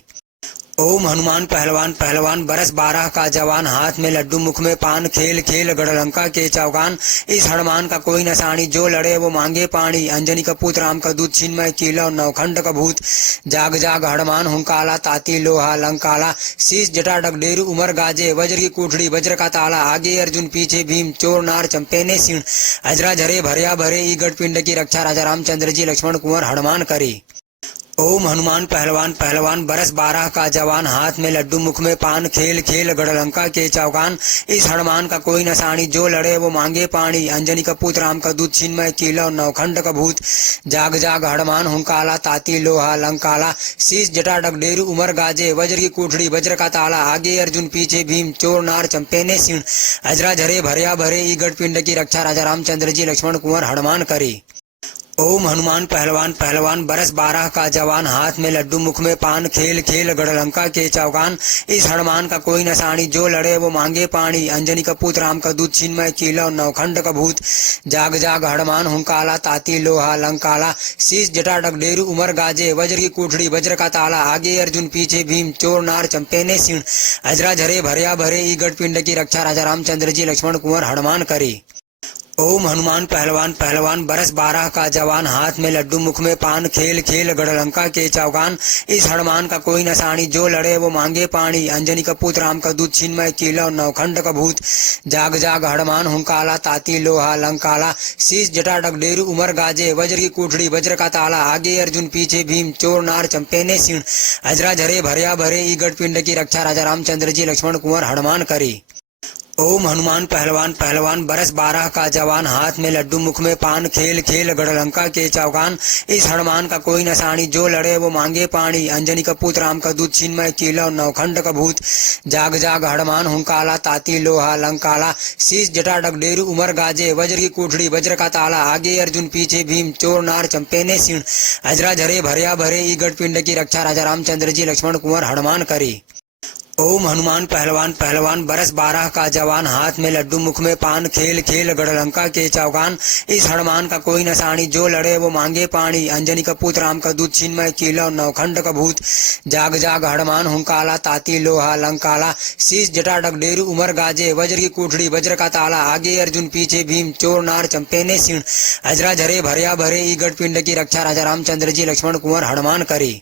ओम हनुमान पहलवान पहलवान बरस 12 का जवान हाथ में लड्डू मुख में पान खेल खेल गढ़लंका के चौगान इस हनुमान का कोई नसानी जो लड़े वो मांगे पानी अंजनी का पुत्र राम का दूध छिन्मय कीलो नवखंड का भूत जाग जाग हनुमान हुंकाला ताती लोहा लंकाला शीश जटा डगडेरू उमर गाजे वज्र की कोठड़ी वज्र का ताला आगे अर्जुन पीछे भीम चोर नार चंपे ने सिण अजरा झरे भरिया भरे ई गढ़ पिंड की रक्षा राजा रामचंद्र जी लक्ष्मण कुंवर हनुमान करी। ओम हनुमान पहलवान पहलवान बरस 12 का जवान हाथ में लड्डू मुख में पान खेल खेल गढ़लंका के चौगान इस हनुमान का कोई नसानी जो लड़े वो मांगे पानी अंजनी का पुत्र राम का दूध छिन्मय कीलो नवखंड का भूत जाग जाग हनुमान हुंकाला ताती लोहा लंकाला शीश जटा डगडेरू उमर गाजे वज्र की कोठड़ी वज्र का ताला आगे अर्जुन पीछे भीम चोर नार चंपे ने सिण अजरा झरे भरिया भरे ई गढ़ पिंड की रक्षा राजा रामचंद्र जी लक्ष्मण कुंवर हनुमान करी। ओम हनुमान पहलवान पहलवान बरस 12 का जवान हाथ में लड्डू मुख में पान खेल खेल गढ़लंका के चौगान इस हनुमान का कोई नसानी जो लड़े वो मांगे पानी अंजनी का पुत्र राम का दूध छिन्मय कीलो नवखंड का भूत जाग जाग हनुमान हुंकाला ताती लोहा लंकाला शीश जटा डगडेरू उमर गाजे वज्र की कोठड़ी वज्र का ताला आगे अर्जुन पीछे भीम चोर नार चंपे ने सिण अजरा झरे भरिया भरे ई गढ़ पिंड की रक्षा राजा रामचंद्र जी लक्ष्मण कुंवर हनुमान करी। ओम हनुमान पहलवान पहलवान बरस 12 का जवान हाथ में लड्डू मुख में पान खेल खेल गढ़लंका के चौगान इस हनुमान का कोई नसानी जो लड़े वो मांगे पानी अंजनी का पुत्र राम का दूध छिन्मय कीलो नवखंड का भूत जाग जाग हनुमान हुंकाला ताती लोहा लंकाला शीश जटा डगडेरू उमर गाजे वज्र की कोठड़ी वज्र का ताला आगे अर्जुन पीछे भीम चोर नार चंपे ने सिण अजरा झरे भरिया भरे ई गढ़ पिंड की रक्षा राजा रामचंद्र जी लक्ष्मण कुंवर हनुमान करी। ओम हनुमान पहलवान पहलवान बरस 12 का जवान हाथ में लड्डू मुख में पान खेल खेल गढ़लंका के चौगान इस हनुमान का कोई नसानी जो लड़े वो मांगे पानी अंजनी का पुत्र राम का दूध छिन्मय कीलो नवखंड का भूत जाग जाग हनुमान हुंकाला ताती लोहा लंकाला शीश जटा डगडेरू उमर गाजे वज्र की कोठड़ी वज्र का ताला आगे अर्जुन पीछे भीम चोर नार चंपे ने सिण अजरा झरे भरिया भरे ई गढ़ पिंड की रक्षा राजा रामचंद्र जी लक्ष्मण कुंवर हनुमान करी। ओम हनुमान पहलवान पहलवान बरस 12 का जवान हाथ में लड्डू मुख में पान खेल खेल गढ़लंका के चौगान इस हनुमान का कोई नसानी जो लड़े वो मांगे पानी अंजनी का पुत्र राम का दूध छिन्मय कीलो नवखंड का भूत जाग जाग हनुमान हुंकाला ताती लोहा लंकाला शीश जटा डगडेरू उमर गाजे वज्र की कोठड़ी वज्र का ताला आगे अर्जुन पीछे भीम चोर नार चंपे ने सिण अजरा झरे भरिया भरे ई गढ़ पिंड की रक्षा राजा रामचंद्र जी लक्ष्मण कुंवर हनुमान करी।